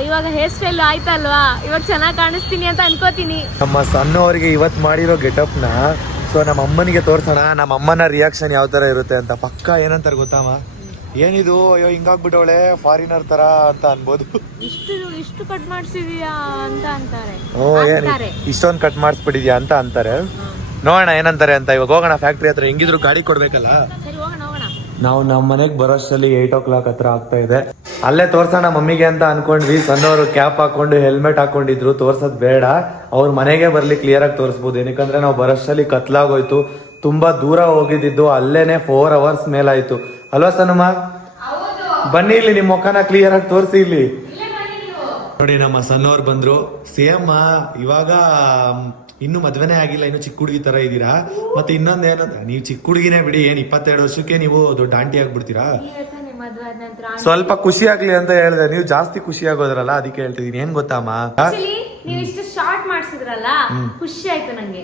ಇವಾಗ ಹೇರ್ ಸ್ಟೈಲ್ ಆಯ್ತಲ್ವಾ, ಇವಾಗ ಚೆನ್ನಾಗಿ ಕಾಣಿಸ್ತೀನಿ ಅಂತ ಅನ್ಕೋತೀನಿ. ನಮ್ಮ ಸಣ್ಣವರಿಗೆ ಇವತ್ತು ಮಾಡಿರೋ ಗೆಟಪ್ನ ಸೊ ನಮ್ಮ ಅಮ್ಮನಿಗೆ ತೋರ್ಸೋಣ, ನಮ್ಮ ಅಮ್ಮನ ರಿಯಾಕ್ಷನ್ ಯಾವ ತರ ಇರುತ್ತೆ ಅಂತ. ಪಕ್ಕ ಏನಂತಾರೆ ಗೊತ್ತಾಮ, ಏನಿದು ಅಯ್ಯೋ ಹಿಂಗಾಗ್ಬಿಟ್ಟವಳೆ ಫಾರಿನರ್ ತರ ಅಂತ ಅನ್ಬೋದು. ಇಷ್ಟು ಕಟ್ ಮಾಡಿಸಿದ್ಯಾ ಅಂತ ಅಂತಾರೆ. ಇಷ್ಟೊಂದು ಕಟ್ ಮಾಡಿಸ್ಬಿಟ್ಟಿದ್ಯಾ ಅಂತ ಅಂತಾರೆ. ನೋಡೋಣ ಏನಂತಾರೆ ಅಂತ. ಇವಾಗ ಹೋಗೋಣ ಫ್ಯಾಕ್ಟ್ರಿ ಹತ್ರ, ಹೆಂಗಿದ್ರು ಗಾಡಿ ಕೊಡ್ಬೇಕಲ್ಲ. ನಾವು ನಮ್ಮ ಮನೆಗೆ ಬರೋಷ್ಟರಲ್ಲಿ 8 o'clock ಹತ್ರ ಆಗ್ತಾ ಇದೆ. ಅಲ್ಲೇ ತೋರ್ಸೋಣ ಮಮ್ಮಿಗೆ ಅಂತ ಅನ್ಕೊಂಡ್ವಿ. ಸಣ್ಣವರು ಕ್ಯಾಪ್ ಹಾಕೊಂಡು ಹೆಲ್ಮೆಟ್ ಹಾಕೊಂಡಿದ್ರು, ತೋರ್ಸೋದ್ ಬೇಡ, ಅವ್ರ ಮನೆಗೆ ಬರ್ಲಿ ಕ್ಲಿಯರ್ ಆಗಿ ತೋರಿಸ್ಬೋದು. ಏನಕ್ಕಂದ್ರೆ ನಾವು ಬರೋಷ್ಟರಲ್ಲಿ ಕತ್ಲಾಗೋಯ್ತು, ತುಂಬಾ ದೂರ ಹೋಗಿದ್ದು, ಅಲ್ಲೇನೆ 4 hours ಮೇಲಾಯ್ತು ಅಲ್ವಾ ಸಣ್ಣಮ್ಮ? ಬನ್ನಿ ಇಲ್ಲಿ ನಿಮ್ಮ ಮುಖನ ಕ್ಲಿಯರ್ ಆಗಿ ತೋರಿಸಿ ಇಲ್ಲಿ. ನೋಡಿ ನಮ್ಮ ಸಣ್ಣವ್ರು ಬಂದ್ರು. ಸೇಮ್ ಇವಾಗ ಇನ್ನು ಮದ್ವೆನೇ ಆಗಿಲ್ಲ, ಇನ್ನು ಚಿಕ್ಕ ಹುಡುಗಿ ತರ ಇದೀರಾ. ಮತ್ತೆ ಇನ್ನೊಂದೇನು, ನೀವು ಚಿಕ್ಕ ಹುಡುಗಿನೇ ಬಿಡಿ, ಏನ್ 22 ವರ್ಷಕ್ಕೆ ನೀವು ದೊಡ್ಡ ಆಂಟಿ ಆಗ್ಬಿಡ್ತೀರಾ. ಸ್ವಲ್ಪ ಖುಷಿ ಆಗ್ಲಿ ಅಂತ ಹೇಳಿದೆ, ನೀವು ಜಾಸ್ತಿ ಖುಷಿ ಆಗೋದ್ರಲ್ಲ, ಅದಕ್ಕೆ ಹೇಳ್ತಿದೀನಿ. ಏನ್ ಗೊತ್ತಮ್ಮ, ನೀವು ಇಷ್ಟು ಶಾರ್ಟ್ ಮಾಡಿಸಿದ್ರಲ್ಲ, ಖುಷಿ ಆಯ್ತು ನಂಗೆ.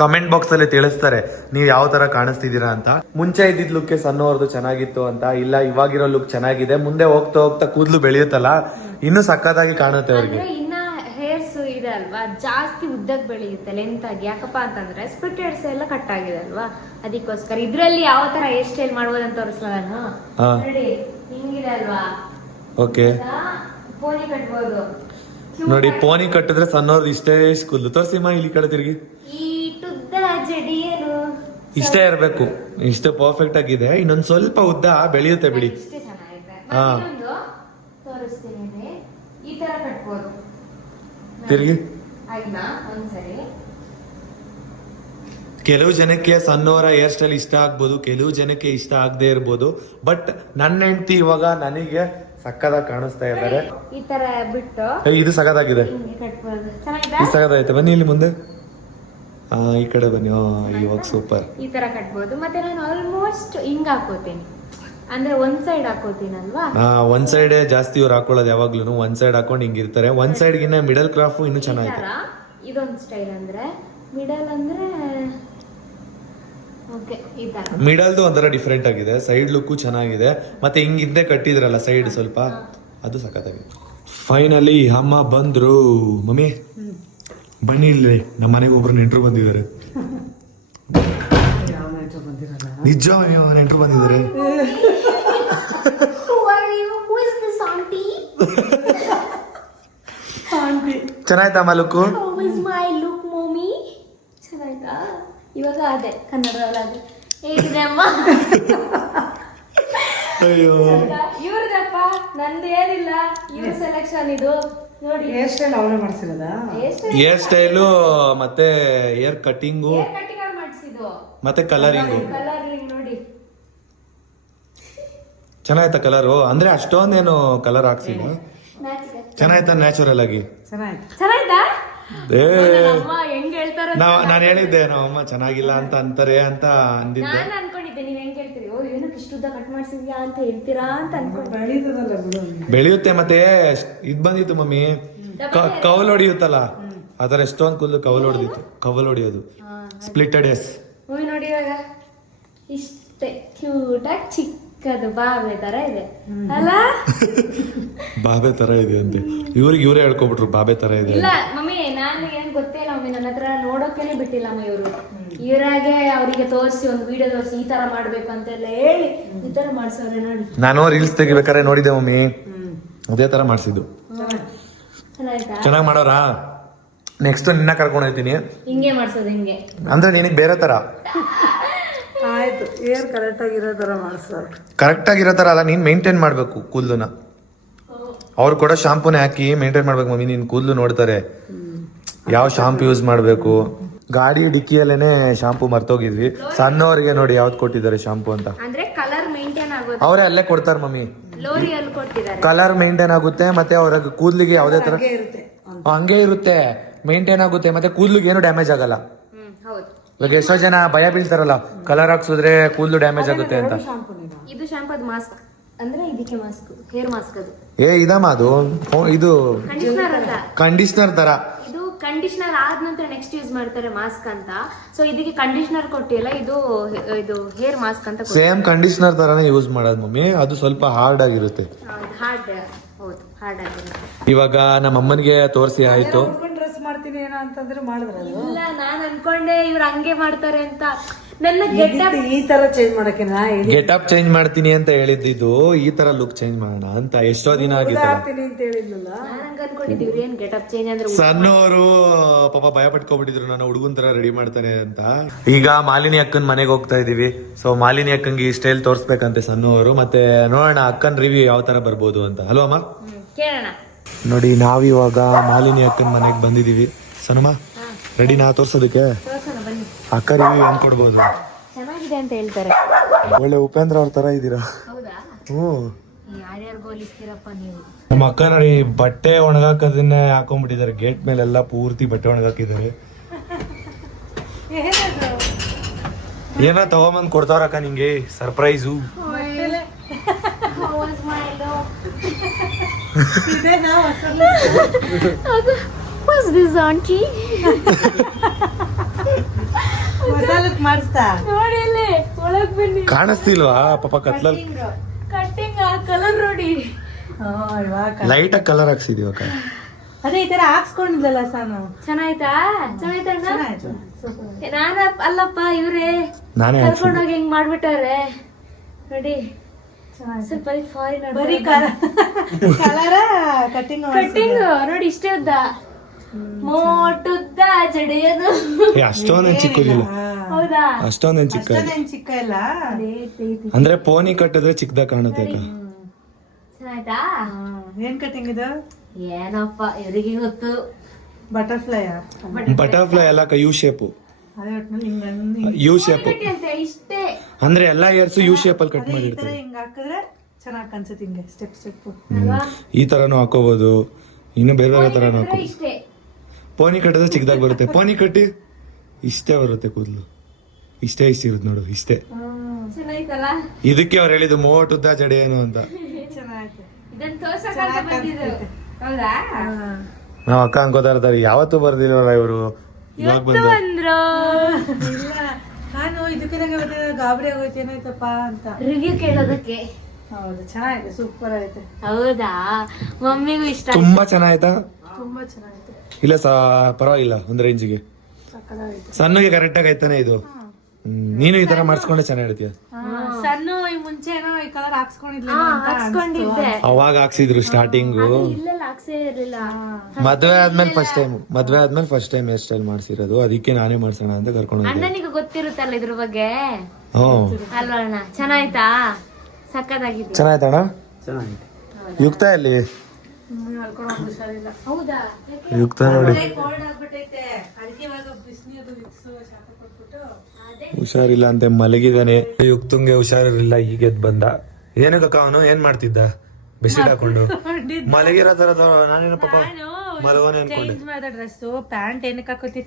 ಕಮೆಂಟ್ ಬಾಕ್ಸ್ ಅಲ್ಲಿ ತಿಳಿಸ್ತಾರೆ ನೀವು ಯಾವ ತರ ಕಾಣಿಸ್ತಿದ್ದೀರಾ ಅಂತ. ಮುಂಚೆ ಇದ್ದಿದ್ ಲುಕ್ ಸಣ್ಣವ್ರದ್ದು ಚೆನ್ನಾಗಿತ್ತು ಅಂತ. ಇಲ್ಲ ಇವಾಗಿರೋ ಲುಕ್ ಚೆನ್ನಾಗಿದೆ, ಮುಂದೆ ಹೋಗ್ತಾ ಹೋಗ್ತಾ ಕೂದಲು ಬೆಳೆಯುತ್ತಲ್ಲ, ಇನ್ನೂ ಸಕ್ಕತ್ತಾಗಿ ಕಾಣುತ್ತೆ ಅವ್ರಿಗೆ. ಇನ್ನ ಹೇರ್ಸ್ ಇದೆ ಅಲ್ವಾ, ಜಾಸ್ತಿ ಉದ್ದಕ್ಕೆ ಬೆಳೆಯುತ್ತೆ ಲೆಂತ್ ಆಗಿ. ಯಾಕಪ್ಪ ಅಂತಂದ್ರೆ ಸ್ಪ್ಲಿಟ್ ಹೇರ್ಸ್ ಎಲ್ಲ ಕಟ್ ಆಗಿದೆ ಅಲ್ವಾ, ಅದಕ್ಕೋಸ್ಕರ. ಇದ್ರಲ್ಲಿ ಯಾವ ತರ ಹೇರ್ ಸ್ಟೈಲ್ ಮಾಡ್ಬೋದು ಅಂತ ತೋರಿಸಲ್ಲ ನಾನು. ನೋಡಿ ಹಿಂಗಿದೆ ಅಲ್ವಾ, ಓಕೆ ಪೋನಿ ಕಟ್ಬೋದು. ನೋಡಿ ಪೋನಿ ಕಟ್ಟಿದ್ರೆ ಸಣ್ಣವ್ರದ್ದು ಇಷ್ಟೇ ಕೂದಲು. ತೋರಿಸಿಮ್ಮ ಇಲ್ಲಿ ಕಡೆ ತಿರುಗಿ. ಈ ಉದ್ದ ಜಡಿ ಏನು ಇಷ್ಟೇ ಇರ್ಬೇಕು, ಇಷ್ಟು ಪರ್ಫೆಕ್ಟ್ ಆಗಿದೆ. ಇನ್ನೊಂದ್ ಸ್ವಲ್ಪ ಉದ್ದ ಬೆಳೆಯುತ್ತೆ ಬಿಡಿ. ಇಷ್ಟೇ ಚೆನ್ನಾಗಿದೆ. ತೋರಿಸ್ತೀನಿ, ಈ ತರ ಕಟ್ಬೋದು. ತಿರುಗಿ. ಆಯ್ತಾ ಒಂದ್ಸರಿ. ಕೆಲವು ಜನಕ್ಕೆ ಸಣ್ಣವರ ಹೇರ್ ಸ್ಟೈಲ್ ಇಷ್ಟ ಆಗ್ಬೋದು, ಕೆಲವು ಜನಕ್ಕೆ ಇಷ್ಟ ಆಗದೆ ಇರ್ಬೋದು. ಬಟ್ ನನ್ನ ಹೆಂಡತಿ ಇವಾಗ ನನಗೆ ಸಕ್ಕದಾಗಿ ಕಾಣಿಸ್ತಾ ಇದ್ದಾರೆ. ಈ ತರ ಬಿಟ್ಟು ಇದು ಸಕ್ಕದಾಗಿದೆ, ಇದು ಸಕ್ಕದಾಗೈತೆ. ಬನ್ನಿ ಇಲ್ಲಿ ಮುಂದೆ, ಈ ಕಡೆ ಬನ್ನಿ. ಇವಾಗ ಸೂಪರ್. ಈ ತರ ಕಟ್ಬೋದು. ಮತ್ತೆ ನಾನು ಆಲ್ಮೋಸ್ಟ್ ಹಿಂಗ್ ಹಾಕೋತೀನಿ, ಅಂದ್ರೆ ಒಂದ್ ಸೈಡ್ ಹಾಕೋತೀನಲ್ವಾ. ಒಂದ್ ಸೈಡ್ ಜಾಸ್ತಿ ಇವ್ರು ಹಾಕೊಳ್ಳೋದು ಯಾವಾಗ್ಲೂ. ಒಂದ್ ಸೈಡ್ ಹಾಕೊಂಡು ಹಿಂಗಿರ್ತಾರೆ. ಒಂದ್ ಸೈಡ್ ಗಿನ್ನ ಮಿಡಲ್ ಕ್ರಾಫ್ ಇನ್ನು ಚೆನ್ನಾಗಿದೆ. ಇದೊಂದ್ ಸ್ಟೈಲ್ ಅಂದ್ರೆ ಮಿಡಲ್ ಅಂದ್ರೆ ಓಕೆ, ಈ ತರ ಮಿಡಲ್ದು ಒಂಥರ ಡಿಫ್ರೆಂಟ್ ಆಗಿದೆ. ಸೈಡ್ ಲುಕ್ಕು ಚೆನ್ನಾಗಿದೆ. ಮತ್ತೆ ಹಿಂಗಿದ್ದೆ ಕಟ್ಟಿದ್ರಲ್ಲ ಸೈಡ್ ಸ್ವಲ್ಪ, ಅದು ಸಖತ್ತಾಗಿದೆ. ಫೈನಲಿ ಅಮ್ಮ ಬಂದ್ರು. ಮಮ್ಮಿ ಬನ್ನಿ ಇಲ್ಲಿ, ನಮ್ಮ ಮನೆಗೆ ಒಬ್ರು ನೆಂಟರು ಬಂದಿದ್ದಾರೆ. ನಿಜ ನೆಂಟರು ಬಂದಿದ್ದಾರೆ. ಚೆನ್ನಾಯ್ತಮ್ಮ ಲುಕ್ಕು? ಚೆನ್ನಾಯ್ತಾ? ಇವಾಗ ಅದೇ ಕನ್ನಡದಲ್ಲಿ ಹೇಗಿದೆಮ್ಮ? ಅಯ್ಯೋ ಇವ್ರದಪ್ಪ, ನಂದೇನಿಲ್ಲ. ಇವ್ರ ಸೆಲೆಕ್ಷನ್ ಇದು ನೋಡಿ. ಹೇರ್ ಸ್ಟೈಲ್ ಅವರೇ ಮಾಡಿಸಿರೋದಾ? ಹೇರ್ ಸ್ಟೈಲು ಮತ್ತೆ ಹೇರ್ ಕಟ್ಟಿಂಗು ಮಾಡಿಸಿದ್ದು ಮತ್ತೆ ಕಲರಿಂಗು. ಕಲರಿಂಗ್ ನೋಡಿ ಚೆನ್ನಾಯ್ತಾ ಕಲರು? ಅಂದ್ರೆ ಅಷ್ಟೊಂದೇನು ಕಲರ್ ಹಾಕ್ಸಿಲ್ಲ, ಚೆನ್ನಾಯ್ತಾ ನ್ಯಾಚುರಲ್ ಆಗಿ? ಚೆನ್ನಾಯ್ತಾ? ಹೆಂಗ್ ಹೇಳ್ತಾರೆ? ನಾನು ಹೇಳಿದ್ದೆ ನಮ್ಮ ಅಮ್ಮ ಚೆನ್ನಾಗಿಲ್ಲ ಅಂತ ಅಂತಾರೆ ಅಂತ ಅಂದಿದ್ದೆ. ನಾನು ಅನ್ಕೊಂಡಿದ್ದೆ ನೀವ್ ಹೆಂಗ್ ಹೇಳ್ತೀರಿ, ಓ ಏನಕ್ಕೆ ಇಷ್ಟುದ್ದ ಕಟ್ ಮಾಡ್ಸಿದ್ಯಾ ಅಂತ ಹೇಳ್ತೀರಾ ಅಂತ ಅನ್ಕೊಂಡೆ. ಬೆಳೆಯುತ್ತೆ. ಮತ್ತೆ ಇದ್ ಬಂದಿತ್ತು ಮಮ್ಮಿ, ಕವಲ್ ಹೊಡಿಯುತ್ತಲ್ಲ, ಅದರ ಎಷ್ಟೊಂದು ಕೂದಲು ಕವಲ್ ಹೊಡೆದಿತ್ತು. ಕವಲ್ ಹೊಡಿಯೋದು ಸ್ಪ್ಲಿಟೆಡ್ ಎಸ್. ನೋಡಿ ಇವಾಗ ಇಷ್ಟೇ ಕ್ಯೂಟ್ ಆಗಿ ಚಿಕ್ಕದು ಬಾಬೆ ತರ ಇದೆ ಅಲ್ಲ? ಬಾಬೆ ತರ ಇದೆ ಅಂತೆ. ಇವ್ರಿಗೆ ಇವರೇ ಹೇಳ್ಕೊಬಿಟ್ರು ಬಾಬೆ ತರ ಇದೆ. ಇಲ್ಲ ಮಮ್ಮಿ, ನಾನು ಏನ್ ಗೊತ್ತೇ ಇಲ್ಲ ಮಮ್ಮಿ, ನನ್ನ ಹತ್ರ ನೋಡೋಕೆನೆ ಬಿಟ್ಟಿಲ್ಲಮ್ಮ ಇವರು. ಇವರಾಗೆ ಅವರಿಗೆ ತೋರಿಸಿ ಒಂದು ವಿಡಿಯೋ ತೋರಿಸಿ ಈ ತರ ಮಾಡ್ಬೇಕು ಅಂತೆಲ್ಲ ಹೇಳಿ ಈ ತರ ಮಾಡ್ಸೋರೆ ನೋಡಿ. ನಾನು ರೀಲ್ಸ್ ತೆಗಿಬೇಕಾದ್ರೆ ನೋಡಿದ್ದೆ ಮಮ್ಮಿ, ಅದೇ ತರ ಮಾಡ್ಸಿದ್ದು. ಚೆನ್ನಾಗಿ ಮಾಡೋರಾ? ನೆಕ್ಸ್ಟ್ ನಿನ್ನ ಕರ್ಕೊಂಡು ಹೋಗ್ತೀನಿ. ಹಿಂಗೆ ಮಾಡ್ಸೋದು, ಹಿಂಗೆ ಅಂದ್ರೆ ನಿನಗೆ ಬೇರೆ ತರ. ಆಯ್ತು, ಏರ್ ಕರೆಕ್ಟ್ ಆಗಿರೋ ತರ ಮಾಡ್ಸೋದು. ಕರೆಕ್ಟ್ ಆಗಿರೋ ತರ ಅಲ್ಲ, ನೀನ್ ಮೇಂಟೈನ್ ಮಾಡ್ಬೇಕು ಕೂದಲನ್ನ. ಅವ್ರು ಕೂಡ ಶಾಂಪೂನೇ ಹಾಕಿ ಮೇಂಟೈನ್ ಮಾಡ್ಬೇಕು ಮಮ್ಮಿ. ನೀನ್ ಕೂದಲು ನೋಡ್ತಾರೆ ಯಾವ ಶಾಂಪೂ ಯೂಸ್ ಮಾಡ್ಬೇಕು. ಗಾಡಿ ಡಿಕ್ಕಿಯಲ್ಲೇನೆ ಶಾಂಪೂ ಮರ್ತೋಗಿದ್ವಿ. ಸಣ್ಣವರಿಗೆ ನೋಡಿ ಯಾವ್ದು ಕೊಟ್ಟಿದ್ದಾರೆ ಶಾಂಪೂ ಅಂತ. ಅಂದ್ರೆ ಕಲರ್ ಮೇಂಟೈನ್ ಆಗೋದು ಅವರೇ ಅಲ್ಲೇ ಕೊಡ್ತಾರೆ ಮಮ್ಮಿ. ಲೋರಿಯಲ್ ಕೊಟ್ಟಿದ್ದಾರೆ. ಕಲರ್ ಮೇಂಟೈನ್ ಆಗುತ್ತೆ, ಮತ್ತೆ ಅವ್ರ ಕೂದಲಿಗೆ ಯಾವ್ದೇ ತರ ಹಂಗೆ ಇರುತ್ತೆ, ಮೇಂಟೈನ್ ಆಗುತ್ತೆ, ಮತ್ತೆ ಕೂದಲಿಗೆ ಏನು ಡ್ಯಾಮೇಜ್ ಆಗಲ್ಲ. ಹೌದು. ಇವಾಗ ಎಷ್ಟೋ ಜನ ಭಯ ಬೀಳ್ತಾರಲ್ಲ, ಕಲರ್ ಹಾಕ್ಸಿದ್ರೆ ಕೂದಲು ಡ್ಯಾಮೇಜ್ ಆಗುತ್ತೆ ಅಂತ. ಇದು ಶಾಂಪೂದ್ ಮಾಸ್ಕ್ ಅಂದ್ರೆ ಇದಕ್ಕೆ ಮಾಸ್ಕ್, ಹೇರ್ ಮಾಸ್ಕ್. ಅದು ಇದಮ್ಮ ಅದು ಇದು ಕಂಡೀಷನರ್ ಅಂತ. ಕಂಡೀಷನರ್ ತರ. ಇದು ಕಂಡೀಷನರ್ ಆದ ನಂತರ ನೆಕ್ಸ್ಟ್ ಯೂಸ್ ಮಾಡ್ತಾರೆ ಮಾಸ್ಕ್ ಅಂತ. ಸೊ ಇದಕ್ಕೆ ಕಂಡೀಷನರ್ ಕೊಟ್ಟಿಲ್ಲ, ಇದು ಹೇರ್ ಮಾಸ್ಕ್ ಅಂತ. ಸೇಮ್ ಕಂಡೀಷನರ್ ತರಾನೇ ಯೂಸ್ ಮಾಡೋದು ಮಮ್ಮಿ. ಅದು ಸ್ವಲ್ಪ ಹಾರ್ಡ್ ಆಗಿರುತ್ತೆ. ಹಾರ್ಡ್, ಹೌದು ಹಾರ್ಡ್ ಆಗಿರುತ್ತೆ. ಇವಾಗ ನಮ್ಮ ಅಮ್ಮನಿಗೆ ತೋರಿಸಿ ಆಯ್ತು. ಡ್ರೆಸ್ ಮಾಡ್ತೀನಿ ಏನೋ ಅಂತಂದ್ರೆ ಮಾಡಿದ್ರಲ್ಲ. ಇಲ್ಲ ನಾನ್ ಅನ್ಕೊಂಡೆ ಇವ್ರು ಹಂಗೆ ಮಾಡ್ತಾರೆ ಅಂತ. ನನ್ನ ಗೆಟಪ್ ಈ ತರ ಚೇಂಜ್ ಮಾಡಕ್ಕೆ ಗೆಟಪ್ ಚೇಂಜ್ ಮಾಡ್ತೀನಿ ಅಂತ ಹೇಳಿದ್ದು, ಈ ತರ ಲುಕ್ ಚೇಂಜ್ ಮಾಡೋಣ ಅಂತ ಎಷ್ಟೋ ದಿನ ಆಗಿತ್ತು. ಮಾಡ್ತೀನಿ ಅಂತ ಹೇಳಿದ್ನಲ್ಲ. ನಾನ್ ಹಂಗ ಅನ್ಕೊಂಡಿದ್ದೀವಿ ಏನ್ ಗೆಟಪ್ ಚೇಂಜ್ ಅಂದ್ರೆ ಸಣ್ಣವರು ಪಾಪ ಭಯ ಪಟ್ಕೊಬಿಟ್ಟಿದ್ರು ನಾನು ಹುಡುಗನ್ ತರ ರೆಡಿ ಮಾಡ್ತಾರೆ ಅಂತ. ಈಗ ಮಾಲಿನಿ ಅಕ್ಕನ್ ಮನೆಗೆ ಹೋಗ್ತಾ ಇದೀವಿ. ಸೊ ಮಾಲಿನಿ ಅಕ್ಕಂಗೆ ಈ ಸ್ಟೈಲ್ ತೋರ್ಸ್ಬೇಕಂತೆ ಸಣ್ಣವರು. ಮತ್ತೆ ನೋಡೋಣ ಅಕ್ಕನ್ ರಿವ್ಯೂ ಯಾವ ತರ ಬರ್ಬೋದು ಅಂತ. ಹಲೋ ಅಮ್ಮ, ಕೇಳೋಣ. ನೋಡಿ ನಾವಿವಾಗ ಮಾಲಿನಿ ಅಕ್ಕನ ಮನೆಗೆ ಬಂದಿದೀವಿ. ಸನಮ್ಮ ರೆಡಿ ನಾ ತೋರ್ಸೋದಕ್ಕೆ? ತೋರ್ಸೋಣ ಬನ್ನಿ. ಅಕ್ಕ ರಿವ್ಯೂ ಹೆಂಗ್ ಕೊಡ್ಬೋದು? ಚೆನ್ನಾಗಿದೆ ಅಂತ ಹೇಳ್ತಾರೆ. ಒಳ್ಳೆ ಉಪೇಂದ್ರ ಅವ್ರ ತರ ಇದೀರಾ. ಹೌದಾ? ಯಾರ್ಯಾರು ಹೋಲಿಸ್ತೀರಪ್ಪ ನೀವು? ನಮ್ಮ ಅಕ್ಕ ನೋಡಿ ಬಟ್ಟೆ ಒಣಗಾಕದನ್ನೇ ಹಾಕೊಂಡ್ಬಿಟ್ಟಿದ್ದಾರೆ. ಗೇಟ್ ಮೇಲೆಲ್ಲ ಪೂರ್ತಿ ಬಟ್ಟೆ ಒಣಗಾಕಿದ್ದಾರೆ. ಏನೋ ತಗೊಂಬಂದ್ ಕೊಡ್ತಾವ್ರಕ್ಕ ನಿಂಗೆ ಸರ್ಪ್ರೈಸು. What's this auntie? ಮಾಡಿಸ್ತಾ ನೋಡಿ ಇಲ್ಲಿ ಒಳಗ್ ಬನ್ನಿ. ಕಾಣಿಸ್ತಿಲ್ವಾ ಪಾಪ ಕತ್ಲಲ್ಲಿ? ಕಟ್ಟಿಂಗ್ ಕಲರ್ ನೋಡಿ. ಲೈಟ್ ಆಗಿ ಕಲರ್ ಹಾಕ್ಸಿದೀವಿ ಅಕ್ಕ. ಅದೇ ಈ ತರ ಹಾಕ್ಸ್ಕೊಂಡಿದ್ಲಲ್ಲ ಸಾನು. ಚೆನ್ನಾಯ್ತಾ? ಚೆನ್ನಾಯ್ತಣ್ಣ? ನಾನ ಅಲ್ಲಪ್ಪ ಇವ್ರೆ ನಾನೇ ಕರ್ಕೊಂಡೋಗಿ ಹಿಂಗ್ ಮಾಡ್ಬಿಟ್ಟಾರೆ ನೋಡಿ. ಸ್ವಲ್ಪ ಫಾರಿನ್ ಬರೀ ಕಲರ ಕಟ್ಟಿಂಗ್ ಕಟ್ಟಿಂಗ್ ನೋಡಿ. ಇಷ್ಟೇ ಉದ್ದ, ಮೋಟುದ್ದ ಜಡೆಯದು. ಅಷ್ಟೊಂದೇನ್ ಚಿಕ್ಕದಿಲ್ಲ. ಹೌದಾ? ಅಷ್ಟೊಂದೇನ್ ಚಿಕ್ಕ ಚಿಕ್ಕ ಇಲ್ಲ. ಅಂದ್ರೆ ಪೋನಿ ಕಟ್ಟಿದ್ರೆ ಚಿಕ್ಕದಾಗ ಕಾಣುತ್ತೆ ಅಕ್ಕ. ಚೆನ್ನಾಯ್ತಾ? ಏನ್ ಕಟ್ಟಿಂಗ್ ಇದು? ಏನಪ್ಪ ಇವ್ರಿಗೆ ಗೊತ್ತು. ಬಟರ್ಫ್ಲೈ. ಬಟರ್ಫ್ಲೈ ಎಲ್ಲ ಯು ಶೇಪ್. ಅದೇ ಒಟ್ನಲ್ಲಿ ಹಿಂಗ್ ಯು ಶೇಪ್ ಇಷ್ಟೇ ಅಂದ್ರೆ ಎಲ್ಲಾ ಇಯರ್ಸ್ ಯು ಶೇಪ್ ಅಲ್ಲಿ ಕಟ್ ಮಾಡಿರ್ತಾರೆ. ಹಿಂಗ್ ಹಾಕಿದ್ರೆ ಚೆನ್ನಾಗ್ ಕಾಣಿಸುತ್ತೆ. ಹಿಂಗೆ ಸ್ಟೆಪ್ ಸ್ಟೆಪ್ ಈ ತರನು ಹಾಕೋಬಹುದು. ಇನ್ನು ಬೇರೆ ಬೇರೆ ತರನು ಹಾಕೋಬಹುದು. ಇಷ್ಟೇ. ಪೋನಿ ಕಟ್ಟಿದ್ರೆ ಚಿಕ್ಕದಾಗ ಬರುತ್ತೆ. ಪೋನಿ ಕಟ್ಟಿ ಇಷ್ಟೇ ಬರುತ್ತೆ ಕೂದಲು. ಇಷ್ಟೇ ಇರುತ್ತೆ ನೋಡು. ಇಷ್ಟೇ. ಚೆನ್ನಾಯ್ತಲ್ಲ? ಇದಕ್ಕೆ ಅವ್ರು ಹೇಳಿದ್ದು ಮೋಟುದ್ದ ಜಡೆ ಏನು ಅಂತ. ಚೆನ್ನಾಗಿದೆ. ಇದನ್ನ ತೋರ್ಸಕ್ಕಂತ ಬಂದಿದ್ದು. ಹೌದಾ? ನಾವ್ ಅಕ್ಕ ಅನ್ಕೋತಾ ಇರ್ತಾರೆ ಯಾವತ್ತೂ ಬರ್ದಿಲ್ವಲ್ಲ ಇವರು, ಇವಾಗ ಬಂದು. ಬಂದ್ರು ಇಲ್ಲ ನಾನು ಇದಕ್ಕೆ ಗಾಬರಿ ಆಗೋಯ್ತು ಏನಾಯ್ತಪ್ಪ ಅಂತ ರಿವ್ಯೂ ಕೇಳೋದಕ್ಕೆ. ಹೌದು ಚೆನ್ನಾಗಿದೆ. ಸೂಪರ್ ಆಯ್ತು. ಹೌದಾ? ಮಮ್ಮಿಗೂ ಇಷ್ಟ. ತುಂಬಾ ಚೆನ್ನಾಯ್ತಾ? ತುಂಬಾ ಚೆನ್ನಾಗಿತ್ತು. ಇಲ್ಲ ಪರವಾಗಿಲ್ಲ ಒಂದ್ ರೇಂಜಿಗೆ. ಸಕ್ಕತ್ತಾಗಿತ್ತು. ಸಣ್ಣಗೆ ಕರೆಕ್ಟ್ ಆಗಿ ಆಯ್ತಾನೆ ಇದು. ನೀನು ಈ ತರ ಮಾಡಿಸ್ಕೊಂಡೆ ಚೆನ್ನಾಗಿ ಹೇಳ್ತೀಯ. ಸಣ್ಣ ಈ ಮುಂಚೆ ಏನೋ ಈ ಕಲರ್ ಹಾಕ್ಸ್ಕೊಂಡಿದ್ಲ ಹಾಕ್ಸ್ಕೊಂಡಿದ್ದೆ. ಅವಾಗ ಹಾಕ್ಸಿದ್ರು ಸ್ಟಾರ್ಟಿಂಗು. ಇಲ್ಲೆಲ್ಲ ಹಾಕ್ಸೇ ಇರ್ಲಿಲ್ಲ. ಮದ್ವೆ ಆದ್ಮೇಲೆ ಫಸ್ಟ್ ಟೈಮ್ ಹೇರ್ ಸ್ಟೈಲ್ ಮಾಡ್ಸಿರೋದು. ಅದಕ್ಕೆ ನಾನೇ ಮಾಡ್ಸೋಣ ಅಂತ ಕರ್ಕೊಂಡು ಹೋಗಿದ್ದೆ. ಅಣ್ಣನಿಗೆ ಗೊತ್ತಿರುತ್ತಲ್ಲ ಇದ್ರ ಬಗ್ಗೆ ಹ್ಮ್. ಅಲ್ವಾ ಅಣ್ಣ? ಚೆನ್ನಾಯ್ತಾ? ಸಕ್ಕತ್ತಾಗಿದೆ. ಚೆನ್ನಾಯ್ತಣ್ಣ? ಯುಕ್ತ ಅಲ್ಲಿ ಹೌದಾ? ಯುಕ್ತ ನೋಡಿ ಕೋಲ್ಡ್ ಆಗ್ಬಿಟ್ಟೈತೆ. ಅದಕ್ಕೆ ಇವಾಗ ಬಿಸಿನೀರು ವಿಕ್ಸ್ ಶಾಪ ಕೊಟ್ಬಿಟ್ಟು ಹುಷಾರಿಲ್ಲ ಅಂತೆ ಮಲಗಿದಾನೆ. ಯುಕ್ತಂಗೆ ಹುಷಾರಿಲ್ಲ. ಈಗ ಎದ್ದು ಬಂದ. ಏನಕ್ಕ ಅವನು ಏನ್ ಮಾಡ್ತಿದ್ದ? ಬೆಡ್ಶೀಟ್ ಹಾಕೊಂಡು ಮಲಗಿರೋ ತರದ. ನಾನೇನು ಪಾಪ ಮಲಗೋನೆ ಅನ್ಕೊಂಡೆ. ಚೇಂಜ್ ಮಾಡಿದ ಡ್ರೆಸ್ ಪ್ಯಾಂಟ್ ಏನಕ್ಕೆ ಹಾಕೋತಿ?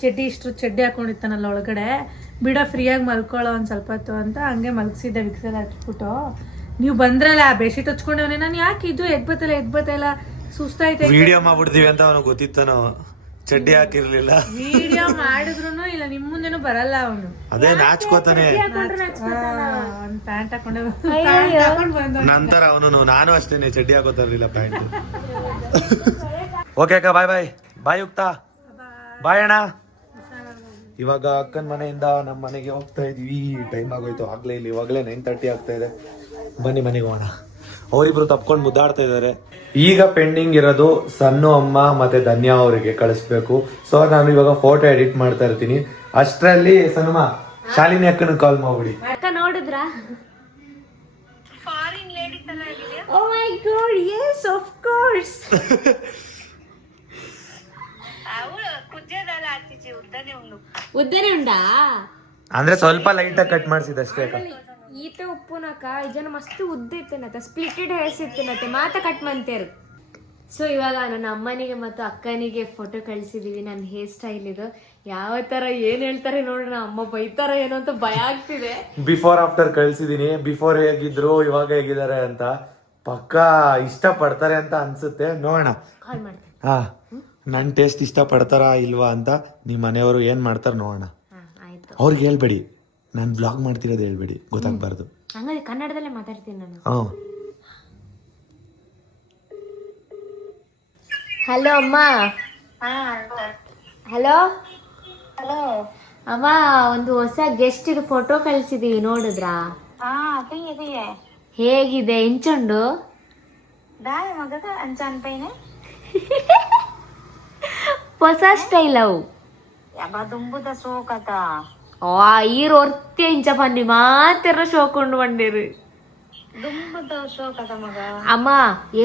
ಚಡ್ಡಿ ಹಾಕೊಂಡಿರ್ತಾನಲ್ಲ ಒಳಗಡೆ. ಬಿಡ ಫ್ರೀಯಾಗಿ ಮಲ್ಕೊಳ್ಳೋ ಒಂದ್ ಸ್ವಲ್ಪ ಹೊತ್ತು ಅಂತ ಹಂಗೆ ಮಲ್ಗಿಸಿದ್ದೆ ವಿಕ್ಸಲ್ಲಿ ಹಚ್ಬಿಟ್ಟು. ನೀವು ಬಂದ್ರಲ್ಲ ಬೆಡ್ಶೀಟ್ ಹಚ್ಕೊಂಡವನೇ. ನಾನು ಯಾಕೆ ಇದು ಎದ್ಬತ್ತಲ್ಲ ಸುಸ್ತಾಯ್ತು. ವಿಡಿಯೋ ಮಾಡ್ಬಿಡ್ತೀವಿ ಅಂತ ಅವನು ಗೊತ್ತಿತ್ತ. ನಾವು ಚಡ್ಡಿ ಹಾಕಿರ್ಲಿಲ್ಲ. ವಿಡಿಯೋ ಮಾಡಿದ್ರು ಇಲ್ಲ ನಿಮ್ ಮುಂದೆನೂ ಬರಲ್ಲ ಅವನು. ಅದೇ ನಾಚ್ಕೋತಾನೆ. ಒಂದ್ ಪ್ಯಾಂಟ್ ಹಾಕೊಂಡೆ ಬಂದ. ನಂತರ ಅವನು ನಾನು ಅಷ್ಟೇನೆ ಚಡ್ಡಿ ಹಾಕೋತಾ ಇರ್ಲಿಲ್ಲ, ಪ್ಯಾಂಟ್. ಓಕೆ ಅಕ್ಕ, ಬಾಯ್ ಬಾಯ್ ಯುಕ್ತ, ಬಾಯ್ ಅಣ್ಣ. ಇವಾಗ ಅಕ್ಕನ ಮನೆಯಿಂದ ನಮ್ಮ ಮನೆಗೆ ಹೋಗ್ತಾ ಇದೀವಿ. ಟೈಮ್ ಆಗೋಯ್ತು ಆಗ್ಲೇ. ಇಲ್ಲಿ ಇವಾಗಲೇ 9:30 ಆಗ್ತಾ ಇದೆ. ಬನ್ನಿ ಮನೆಗೆ ಹೋಗೋಣ. ಅವರಿಬ್ರು ತಪ್ಕೊಂಡು ಮುದ್ದಾಡ್ತಾ ಇದ್ದಾರೆ. ಈಗ ಪೆಂಡಿಂಗ್ ಇರೋದು ಸನ್ನು ಅಮ್ಮ ಮತ್ತೆ ಧನ್ಯಾ ಅವರಿಗೆ ಕಳಿಸ್ಬೇಕು. ಸೊ ನಾನು ಇವಾಗ ಫೋಟೋ ಎಡಿಟ್ ಮಾಡ್ತಾ ಇರ್ತೀನಿ. ಅಷ್ಟರಲ್ಲಿ ಸನ್ನಮ್ಮ ಶಾಲಿನಿ ಅಕ್ಕನ ಕಾಲ್ ಮಾಡ್ಬಿಡಿ. ಅಕ್ಕ ನೋಡಿದ್ರಾ? ಓ ಮೈ ಗಾಡ್, ಯೆಸ್ ಆಫ್ ಕೋರ್ಸ್. ಉದ್ದನೆ ಉಂಡಾ? ಅಂದ್ರೆ ಸ್ವಲ್ಪ ಲೈಟ್ ಆಗಿ ಕಟ್ ಮಾಡಿಸಿದ ಅಷ್ಟೇ ಅಕ್ಕ. ಈತ ಉಪ್ಪುನಕ ಜನ ಮಸ್ತ್ ಉದ್ದ ಇತ್ತೇನತ್ತೆ, ಸ್ಪ್ಲಿಟೆಡ್ ಹೇರ್ಸ್ ಇತ್ತೇನತ್ತೆ, ಮಾತ ಕಟ್ ಮಂತೇರು. ಸೊ ಇವಾಗ ನನ್ನ ಅಮ್ಮನಿಗೆ ಮತ್ತು ಅಕ್ಕನಿಗೆ ಫೋಟೋ ಕಳಿಸಿದೀವಿ. ನನ್ನ ಹೇರ್ ಸ್ಟೈಲ್ ಇದು ಯಾವ ತರ ಏನ್ ಹೇಳ್ತಾರೆ ನೋಡೋಣ. ಅಮ್ಮ ಬೈತಾರ ಏನೋ ಅಂತ ಭಯ ಆಗ್ತಿದೆ. Before after ಕಳ್ಸಿದೀನಿ. ಬಿಫೋರ್ ಹೇಗಿದ್ರು ಇವಾಗ ಹೇಗಿದ್ದಾರೆ ಅಂತ ಪಕ್ಕಾ ಇಷ್ಟ ಪಡ್ತಾರೆ ಅಂತ ಅನ್ಸುತ್ತೆ. ನೋಡೋಣ. ಕಾಲ್ ಮಾಡ್ತೀನಿ. ಹಾ, ನನ್ ಟೇಸ್ಟ್ ಇಷ್ಟ ಪಡ್ತಾರಾ ಇಲ್ವಾ ಅಂತ ನಿಮ್ ಮನೆಯವರು ಏನ್ ಮಾಡ್ತಾರ ನೋಡೋಣ. ಆಯ್ತು. ಅವ್ರಿಗೆ ಹೇಳ್ಬೇಡಿ, ನಾನು ಬ್ಲಾಗ್ ಮಾಡ್ತಿರೋದು ಹೇಳ್ಬೇಡಿ, ಗೊತ್ತಾಗ್ಬಾರ್ದು. ಹಂಗಾಗಿ ಕನ್ನಡದಲ್ಲೇ ಮಾತಾಡ್ತೀನಿ ನಾನು. ಹ್ಮ್. ಹಲೋ ಅಮ್ಮ. Hello hello. ಅಮ್ಮ, ಒಂದು ಹೊಸ ಗೆಸ್ಟ್ ಇದು ಫೋಟೋ ಕಳ್ಸಿದೀವಿ, ನೋಡಿದ್ರಾ? ಹೇಗಿದೆ ಎಂಚುಂಡು? ಹೊಸ ಸ್ಟೈಲ್ ಅವು ಈರು ಒರ್ತಿ ಇಂಚ ಬನ್ನಿ ಮಾತೆರ ಶೋಕೊಂಡು ಬಂದಿರಿ ಅಮ್ಮ.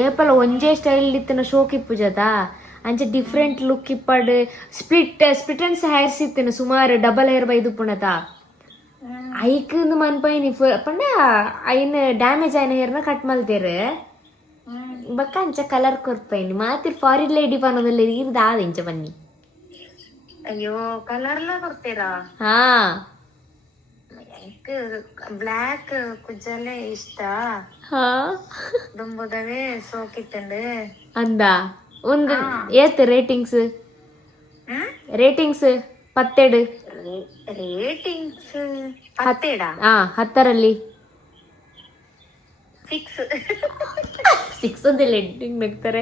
ಏಪಲ ಒಂಜೇ ಸ್ಟೈಲ್ ಇತ್ತಿನ ಶೋಕ್ ಇಪ್ಪುಜದ ಅಂಚೆ ಡಿಫ್ರೆಂಟ್ ಲುಕ್ ಇಪ್ಪಡ್ ಸ್ಪ್ಲಿಟ್ ಅಂಡ್ ಹೇರ್ಸ್ ಇತ್ತಿನ ಸುಮಾರು ಡಬಲ್ ಹೇರ್ ಬೈದು ಪುಣತ ಐಕಂದು ಮನ್ಪೈನಿ ಪಂಡ ಐನ್ ಡ್ಯಾಮೇಜ್ ಆಯ್ನ ಹೇರ್ನ ಕಟ್ ಮಲ್ತೇರು ಬಕ್ಕ ಅಂಚ ಕಲರ್ ಕೊರ್ಪೈನಿ ಮಾತಿರ್ ಫಾರಿನ್ ಲೇಡಿ ಪನ್ನೋದಲ್ಲ ಇರ್ದಾದ ಇಂಚ ಬನ್ನಿ. ಅಯ್ಯೋ ಕಲರ್ಲ ಕೊಡ್ತೀರಾ? ಹಾ, ಬ್ಲಾಕ್ ಕುಜ್ಜಲ್ಲೇ ಇಷ್ಟ. ಹಾ ದುಂಬುದವೇ ಸೋಕಿತ್ತಂಡು ಅಂದ ಒಂದು ಏತ್ ರೇಟಿಂಗ್ಸ್ 10 ರೇಟಿಂಗ್ಸ್ 10 10ರಲ್ಲಿ 6 ಒಂದು ಲೆಡ್ಡಿಂಗ್ ನಗ್ತಾರೆ.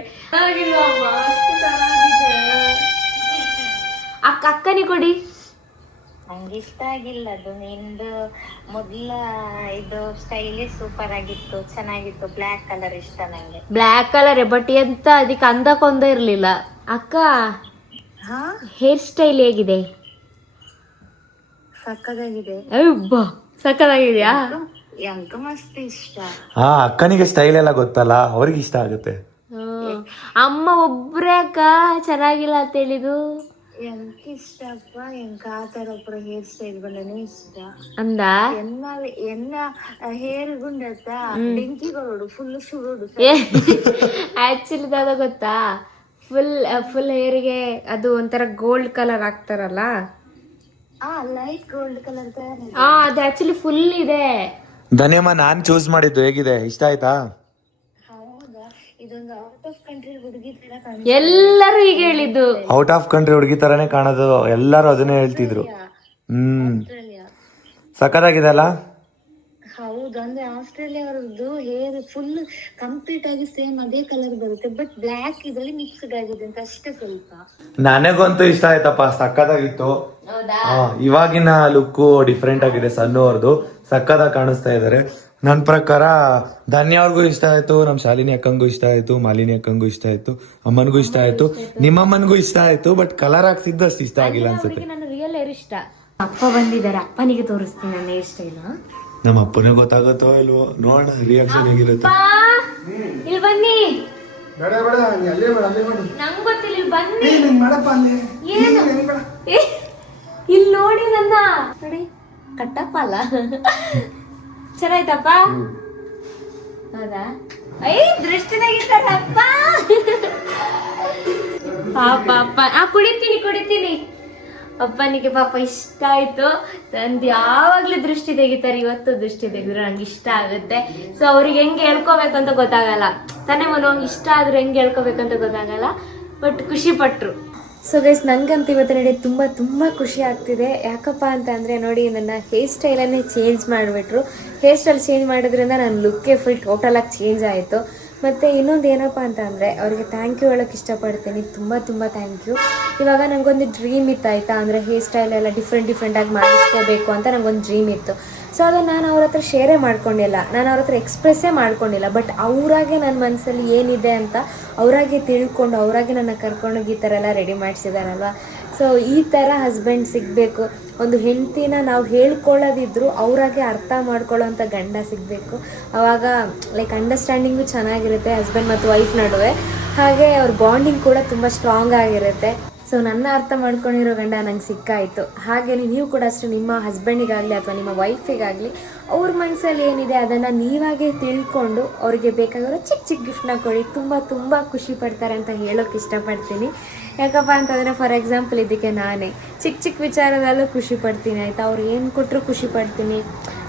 ಅಕ್ಕನಿ ಕೊಡಿ. ನಂಗೆ ಇಷ್ಟ ಆಗಿಲ್ಲ ಅದು. ನಿಂದು ಮೊದ್ಲ ಇದು ಸ್ಟೈಲೇ ಸೂಪರ್ ಆಗಿತ್ತು, ಚೆನ್ನಾಗಿತ್ತು. ಬ್ಲ್ಯಾಕ್ ಕಲರ್ ಇಷ್ಟ ನಂಗೆ. ಬ್ಲ್ಯಾಕ್ ಕಲರ್ ಬಟ್ ಎಂತ ಅದಕ್ಕೆ ಅಂದಕೊಂದ ಇರ್ಲಿಲ್ಲ. ಅಕ್ಕ, ಹೇರ್ ಸ್ಟೈಲ್ ಹೇಗಿದೆ? ಸಕ್ಕದಾಗಿದೆ. ಸಕ್ಕದಾಗಿದ್ಯಾ? ಎಂತ ಮಸ್ತ್ ಇಷ್ಟ. ಅಕ್ಕನಿಗೆ ಸ್ಟೈಲ್ ಎಲ್ಲ ಗೊತ್ತಲ್ಲ, ಅವ್ರಿಗೆ ಇಷ್ಟ ಆಗುತ್ತೆ. ಅಮ್ಮ ಒಬ್ರೇ ಅಕ್ಕ ಚೆನ್ನಾಗಿಲ್ಲ ಅಂತ ಹೇಳಿದು. ಎಂತ ಇಷ್ಟಪ್ಪ, ಎಂಕ ಆತರ ಪುರ ಹೇರ್ ಸ್ಟೈಲ್ ಬಂದನೆ ಇಷ್ಟ ಅಂದ. ಎನ್ನ ಹೇರ್ ಗುಂಡತ್ತ ಬೆಂಕಿಗಳು ಫುಲ್ ಸುರುಡು. ಆಕ್ಚುಲಿ ಅದ ಗೊತ್ತಾ, ಫುಲ್ ಹೇರಿಗೆ ಅದು ಒಂಥರ ಗೋಲ್ಡ್ ಕಲರ್ ಹಾಕ್ತಾರಲ್ಲ, ಲೈಟ್ ಗೋಲ್ಡ್ ಕಲರ್. ಅದು ಆಕ್ಚುಲಿ ಫುಲ್ ಇದೆ. ಧನ್ಯಮ್ಮ, ನಾನ್ ಚೂಸ್ ಮಾಡಿದ್ದು ಹೇಗಿದೆ, ಇಷ್ಟ ಆಯ್ತಾ? ಹೌದಾ? ಇದೊಂದು ಔಟ್ ಆಫ್ ಕಂಟ್ರಿ ಹುಡುಗಿ ತರ ಎಲ್ಲರೂ ಈಗ ಹೇಳಿದ್ದು. ಔಟ್ ಆಫ್ ಕಂಟ್ರಿ ಹುಡುಗಿ ತರಾನೇ ಕಾಣೋದು, ಎಲ್ಲರೂ ಅದನ್ನೇ ಹೇಳ್ತಿದ್ರು. ಆಸ್ಟ್ರೇಲಿಯಾ. ಸಕ್ಕತ್ತಾಗಿದೆ ಅಲ್ಲ? ಹೌದು, ಅಂದ್ರೆ ಆಸ್ಟ್ರೇಲಿಯಾ ಅವರದ್ದು ಹೇರ್ ಫುಲ್ ಕಂಪ್ಲೀಟ್ ಆಗಿ ಸೇಮ್ ಅದೇ ಕಲರ್ ಬರುತ್ತೆ, ಬಟ್ ಬ್ಲ್ಯಾಕ್ ಇದ್ರಲ್ಲಿ ಮಿಕ್ಸ್ಡ್ ಆಗಿದೆ ಅಂತ ಅಷ್ಟೇ ಸ್ವಲ್ಪ. ನನಗಂತೂ ಇಷ್ಟ ಆಯ್ತಪ್ಪ, ಸಕ್ಕತ್ತಾಗಿತ್ತು. ಇವಾಗಿನ ಲುಕ್ಕು ಡಿಫ್ರೆಂಟ್ ಆಗಿದೆ. ಸಣ್ಣು ಅವ್ರದ್ದು ಸಕ್ಕತ್ತಾಗಿ ಕಾಣಿಸ್ತಾ ಇದಾರೆ. ನನ್ನ ಪ್ರಕಾರ ಧನ್ಯ ಅವ್ರಿಗೂ ಇಷ್ಟ ಆಯ್ತು, ನಮ್ ಶಾಲಿನಿ ಅಕ್ಕಂಗೂ ಇಷ್ಟ ಆಯ್ತು, ಮಾಲಿನಿ ಅಕ್ಕಂಗೂ ಇಷ್ಟ ಆಯ್ತು, ಅಮ್ಮನಿಗೂ ಇಷ್ಟ ಆಯ್ತು, ನಿಮ್ಮಮ್ಮನಿಗೂ ಇಷ್ಟ ಆಯ್ತು. ಬಟ್ ಕಲರ್ ಹಾಕ್ಸಿದ್ದು ಅಷ್ಟು ಇಷ್ಟ ಆಗಿಲ್ಲ ಅನ್ಸುತ್ತೆ. ನನ್ನ ರಿಯಲ್ ಹೇರ್ ಇಷ್ಟ. ಅಪ್ಪ ಬಂದಿದ್ದಾರೆ, ಅಪ್ಪನಿಗೆ ತೋರಿಸ್ತೀನಿ ನನ್ನ ಹೇರ್ ಸ್ಟೈಲ್. ನಮ್ಮ ಅಪ್ಪನೇ ಗೊತ್ತಾಗುತ್ತೋ ಇಲ್ವೋ ನೋಡೋಣ, ರಿಯಾಕ್ಷನ್ ಹೇಗಿರುತ್ತೆ. ಇಲ್ಲಿ ಬನ್ನಿ. ನಂಗ್ ಗೊತ್ತಿಲ್ಲ, ಇಲ್ಲಿ ಬನ್ನಿ. ಏನು ಇಲ್ಲಿ ನೋಡಿ, ನನ್ನ ನೋಡಿ ಕಟ್ಟಪ್ಪ ಅಲ್ಲ. ಚೆನ್ನಾಯ್ತಪ್ಪ? ಹೌದಾ? ದೃಷ್ಟಿದಾಗಿದ್ದಾರಪ್ಪ. ಪಾಪ ಅಪ್ಪ. ಕುಡಿತೀನಿ. ಅಪ್ಪನಿಗೆ ಪಾಪ ಇಷ್ಟ ಆಯ್ತು. ನಂದು ಯಾವಾಗ್ಲೂ ದೃಷ್ಟಿ ತೆಗಿತಾರೆ, ಇವತ್ತು ದೃಷ್ಟಿ ತೆಗಿದ್ರು ನಂಗೆ ಇಷ್ಟ ಆಗುತ್ತೆ. ಸೊ ಅವ್ರಿಗೆ ಹೆಂಗೆ ಹೇಳ್ಕೋಬೇಕಂತ ಗೊತ್ತಾಗಲ್ಲ ತಾನೇ ಮನೋ, ಇಷ್ಟ ಆದ್ರೆ ಹೆಂಗೆ ಹೇಳ್ಕೋಬೇಕಂತ ಗೊತ್ತಾಗಲ್ಲ. ಬಟ್ ಖುಷಿ ಪಟ್ರು. ಸೊ ಗೈಸ್, ನನಗಂತೂ ಇವತ್ತು ನೋಡಿ ತುಂಬ ಖುಷಿ ಆಗ್ತಿದೆ. ಯಾಕಪ್ಪ ಅಂತ ಅಂದರೆ ನೋಡಿ, ನನ್ನ ಹೇರ್ ಸ್ಟೈಲನ್ನೇ ಚೇಂಜ್ ಮಾಡಿಬಿಟ್ರು. ಹೇರ್ ಸ್ಟೈಲ್ ಚೇಂಜ್ ಮಾಡೋದ್ರಿಂದ ನನ್ನ ಲುಕ್ಕೇ ಫುಲ್ ಟೋಟಲಾಗಿ ಚೇಂಜ್ ಆಯಿತು. ಮತ್ತು ಇನ್ನೊಂದು ಏನಪ್ಪ ಅಂತ ಅಂದರೆ ಅವರಿಗೆ ಥ್ಯಾಂಕ್ ಯು ಹೇಳೋಕ್ಕೆ ಇಷ್ಟಪಡ್ತೀನಿ. ತುಂಬ ಥ್ಯಾಂಕ್ ಯು. ಇವಾಗ ನನಗೊಂದು ಡ್ರೀಮ್ ಇತ್ತು ಆಯಿತಾ, ಅಂದರೆ ಹೇರ್ ಸ್ಟೈಲ್ ಎಲ್ಲ ಡಿಫ್ರೆಂಟಾಗಿ ಮಾಡಿಸ್ಕೋಬೇಕು ಅಂತ ನನಗೊಂದು ಡ್ರೀಮ್ ಇತ್ತು. ಸೊ ಅದನ್ನು ನಾನು ಅವ್ರ ಹತ್ರ ಶೇರೇ ಮಾಡ್ಕೊಂಡಿಲ್ಲ, ನಾನು ಅವ್ರ ಹತ್ರ ಎಕ್ಸ್ಪ್ರೆಸ್ಸೇ ಮಾಡ್ಕೊಂಡಿಲ್ಲ. ಬಟ್ ಅವರಾಗೆ ನನ್ನ ಮನಸ್ಸಲ್ಲಿ ಏನಿದೆ ಅಂತ ಅವರಾಗೆ ತಿಳ್ಕೊಂಡು ಅವರಾಗೆ ನನ್ನ ಕರ್ಕೊಂಡೋಗಿ ಈ ಥರ ಎಲ್ಲ ರೆಡಿ ಮಾಡಿಸಿದಾರಲ್ವ. ಸೊ ಈ ಥರ ಹಸ್ಬೆಂಡ್ ಸಿಗಬೇಕು. ಒಂದು ಹೆಂಡತಿನ ನಾವು ಹೇಳ್ಕೊಳ್ಳೋದಿದ್ರು ಅವರಾಗೆ ಅರ್ಥ ಮಾಡ್ಕೊಳ್ಳೋವಂಥ ಗಂಡ ಸಿಗಬೇಕು. ಆವಾಗ ಲೈಕ್ ಅಂಡರ್ಸ್ಟ್ಯಾಂಡಿಂಗು ಚೆನ್ನಾಗಿರುತ್ತೆ ಹಸ್ಬೆಂಡ್ ಮತ್ತು ವೈಫ್ ನಡುವೆ. ಹಾಗೆ ಅವ್ರ ಬಾಂಡಿಂಗ್ ಕೂಡ ತುಂಬ ಸ್ಟ್ರಾಂಗ್ ಆಗಿರುತ್ತೆ. ಸೊ ನನ್ನ ಅರ್ಥ ಮಾಡ್ಕೊಂಡಿರೋ ಗಂಡ ನಂಗೆ ಸಿಕ್ಕಾಯಿತು. ಹಾಗೆಯೇ ನೀವು ಕೂಡ ಅಷ್ಟೇ, ನಿಮ್ಮ ಹಸ್ಬೆಂಡಿಗಾಗಲಿ ಅಥವಾ ನಿಮ್ಮ ವೈಫಿಗಾಗಲಿ ಅವ್ರ ಮನಸ್ಸಲ್ಲಿ ಏನಿದೆ ಅದನ್ನು ನೀವಾಗೆ ತಿಳ್ಕೊಂಡು ಅವರಿಗೆ ಬೇಕಾಗಿರೋ ಚಿಕ್ಕ ಗಿಫ್ಟ್ನ ಕೊಡಿ. ತುಂಬ ಖುಷಿ ಪಡ್ತಾರೆ ಅಂತ ಹೇಳೋಕೆ ಇಷ್ಟಪಡ್ತೀನಿ. ಯಾಕಪ್ಪ ಅಂತಂದರೆ ಫಾರ್ ಎಕ್ಸಾಂಪಲ್ ಇದಕ್ಕೆ ನಾನೇ ಚಿಕ್ಕ ವಿಚಾರದಲ್ಲೂ ಖುಷಿ ಪಡ್ತೀನಿ ಆಯಿತಾ. ಅವ್ರು ಏನು ಕೊಟ್ಟರು ಖುಷಿ ಪಡ್ತೀನಿ.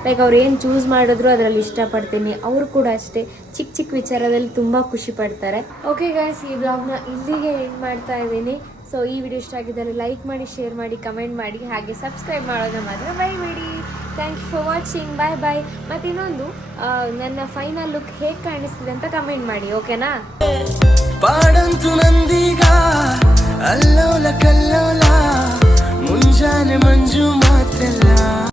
ಲೈಕ್ ಅವ್ರು ಏನು ಚೂಸ್ ಮಾಡಿದ್ರು ಅದರಲ್ಲಿ ಇಷ್ಟಪಡ್ತೀನಿ. ಅವರು ಕೂಡ ಅಷ್ಟೇ ಚಿಕ್ಕ ವಿಚಾರದಲ್ಲಿ ತುಂಬ ಖುಷಿ ಪಡ್ತಾರೆ. ಓಕೆ ಗೈಸ್, ಈ ಬ್ಲಾಗ್ನ ಇಲ್ಲಿಗೆ ಎಂಡ್ ಮಾಡ್ತಾ ಇದ್ದೀನಿ. ಸೊ ಈ ವಿಡಿಯೋ ಇಷ್ಟ ಆಗಿದ್ದರೆ ಲೈಕ್ ಮಾಡಿ, ಶೇರ್ ಮಾಡಿ, ಕಮೆಂಟ್ ಮಾಡಿ, ಹಾಗೆ ಸಬ್ಸ್ಕ್ರೈಬ್ ಮಾಡೋದನ್ನ ಮಾತ್ರ ಮರಿಬೇಡಿ. Thank you for watching. Bye. ಮತ್ತು ಇನ್ನೊಂದು, ನನ್ನ ಫೈನಲ್ ಲುಕ್ ಹೇಗೆ ಕಾಣಿಸ್ತಿದೆ ಅಂತ ಕಮೆಂಟ್ ಮಾಡಿ, ಓಕೆನಾ? ಪಾಡಂತು ನಂದೀಗ ಅಲ್ಲೋಲ ಕಲ್ಲೋಲ ಮುಂಜಾನೆ ಮಂಜು ಮಾತೆಲ್ಲ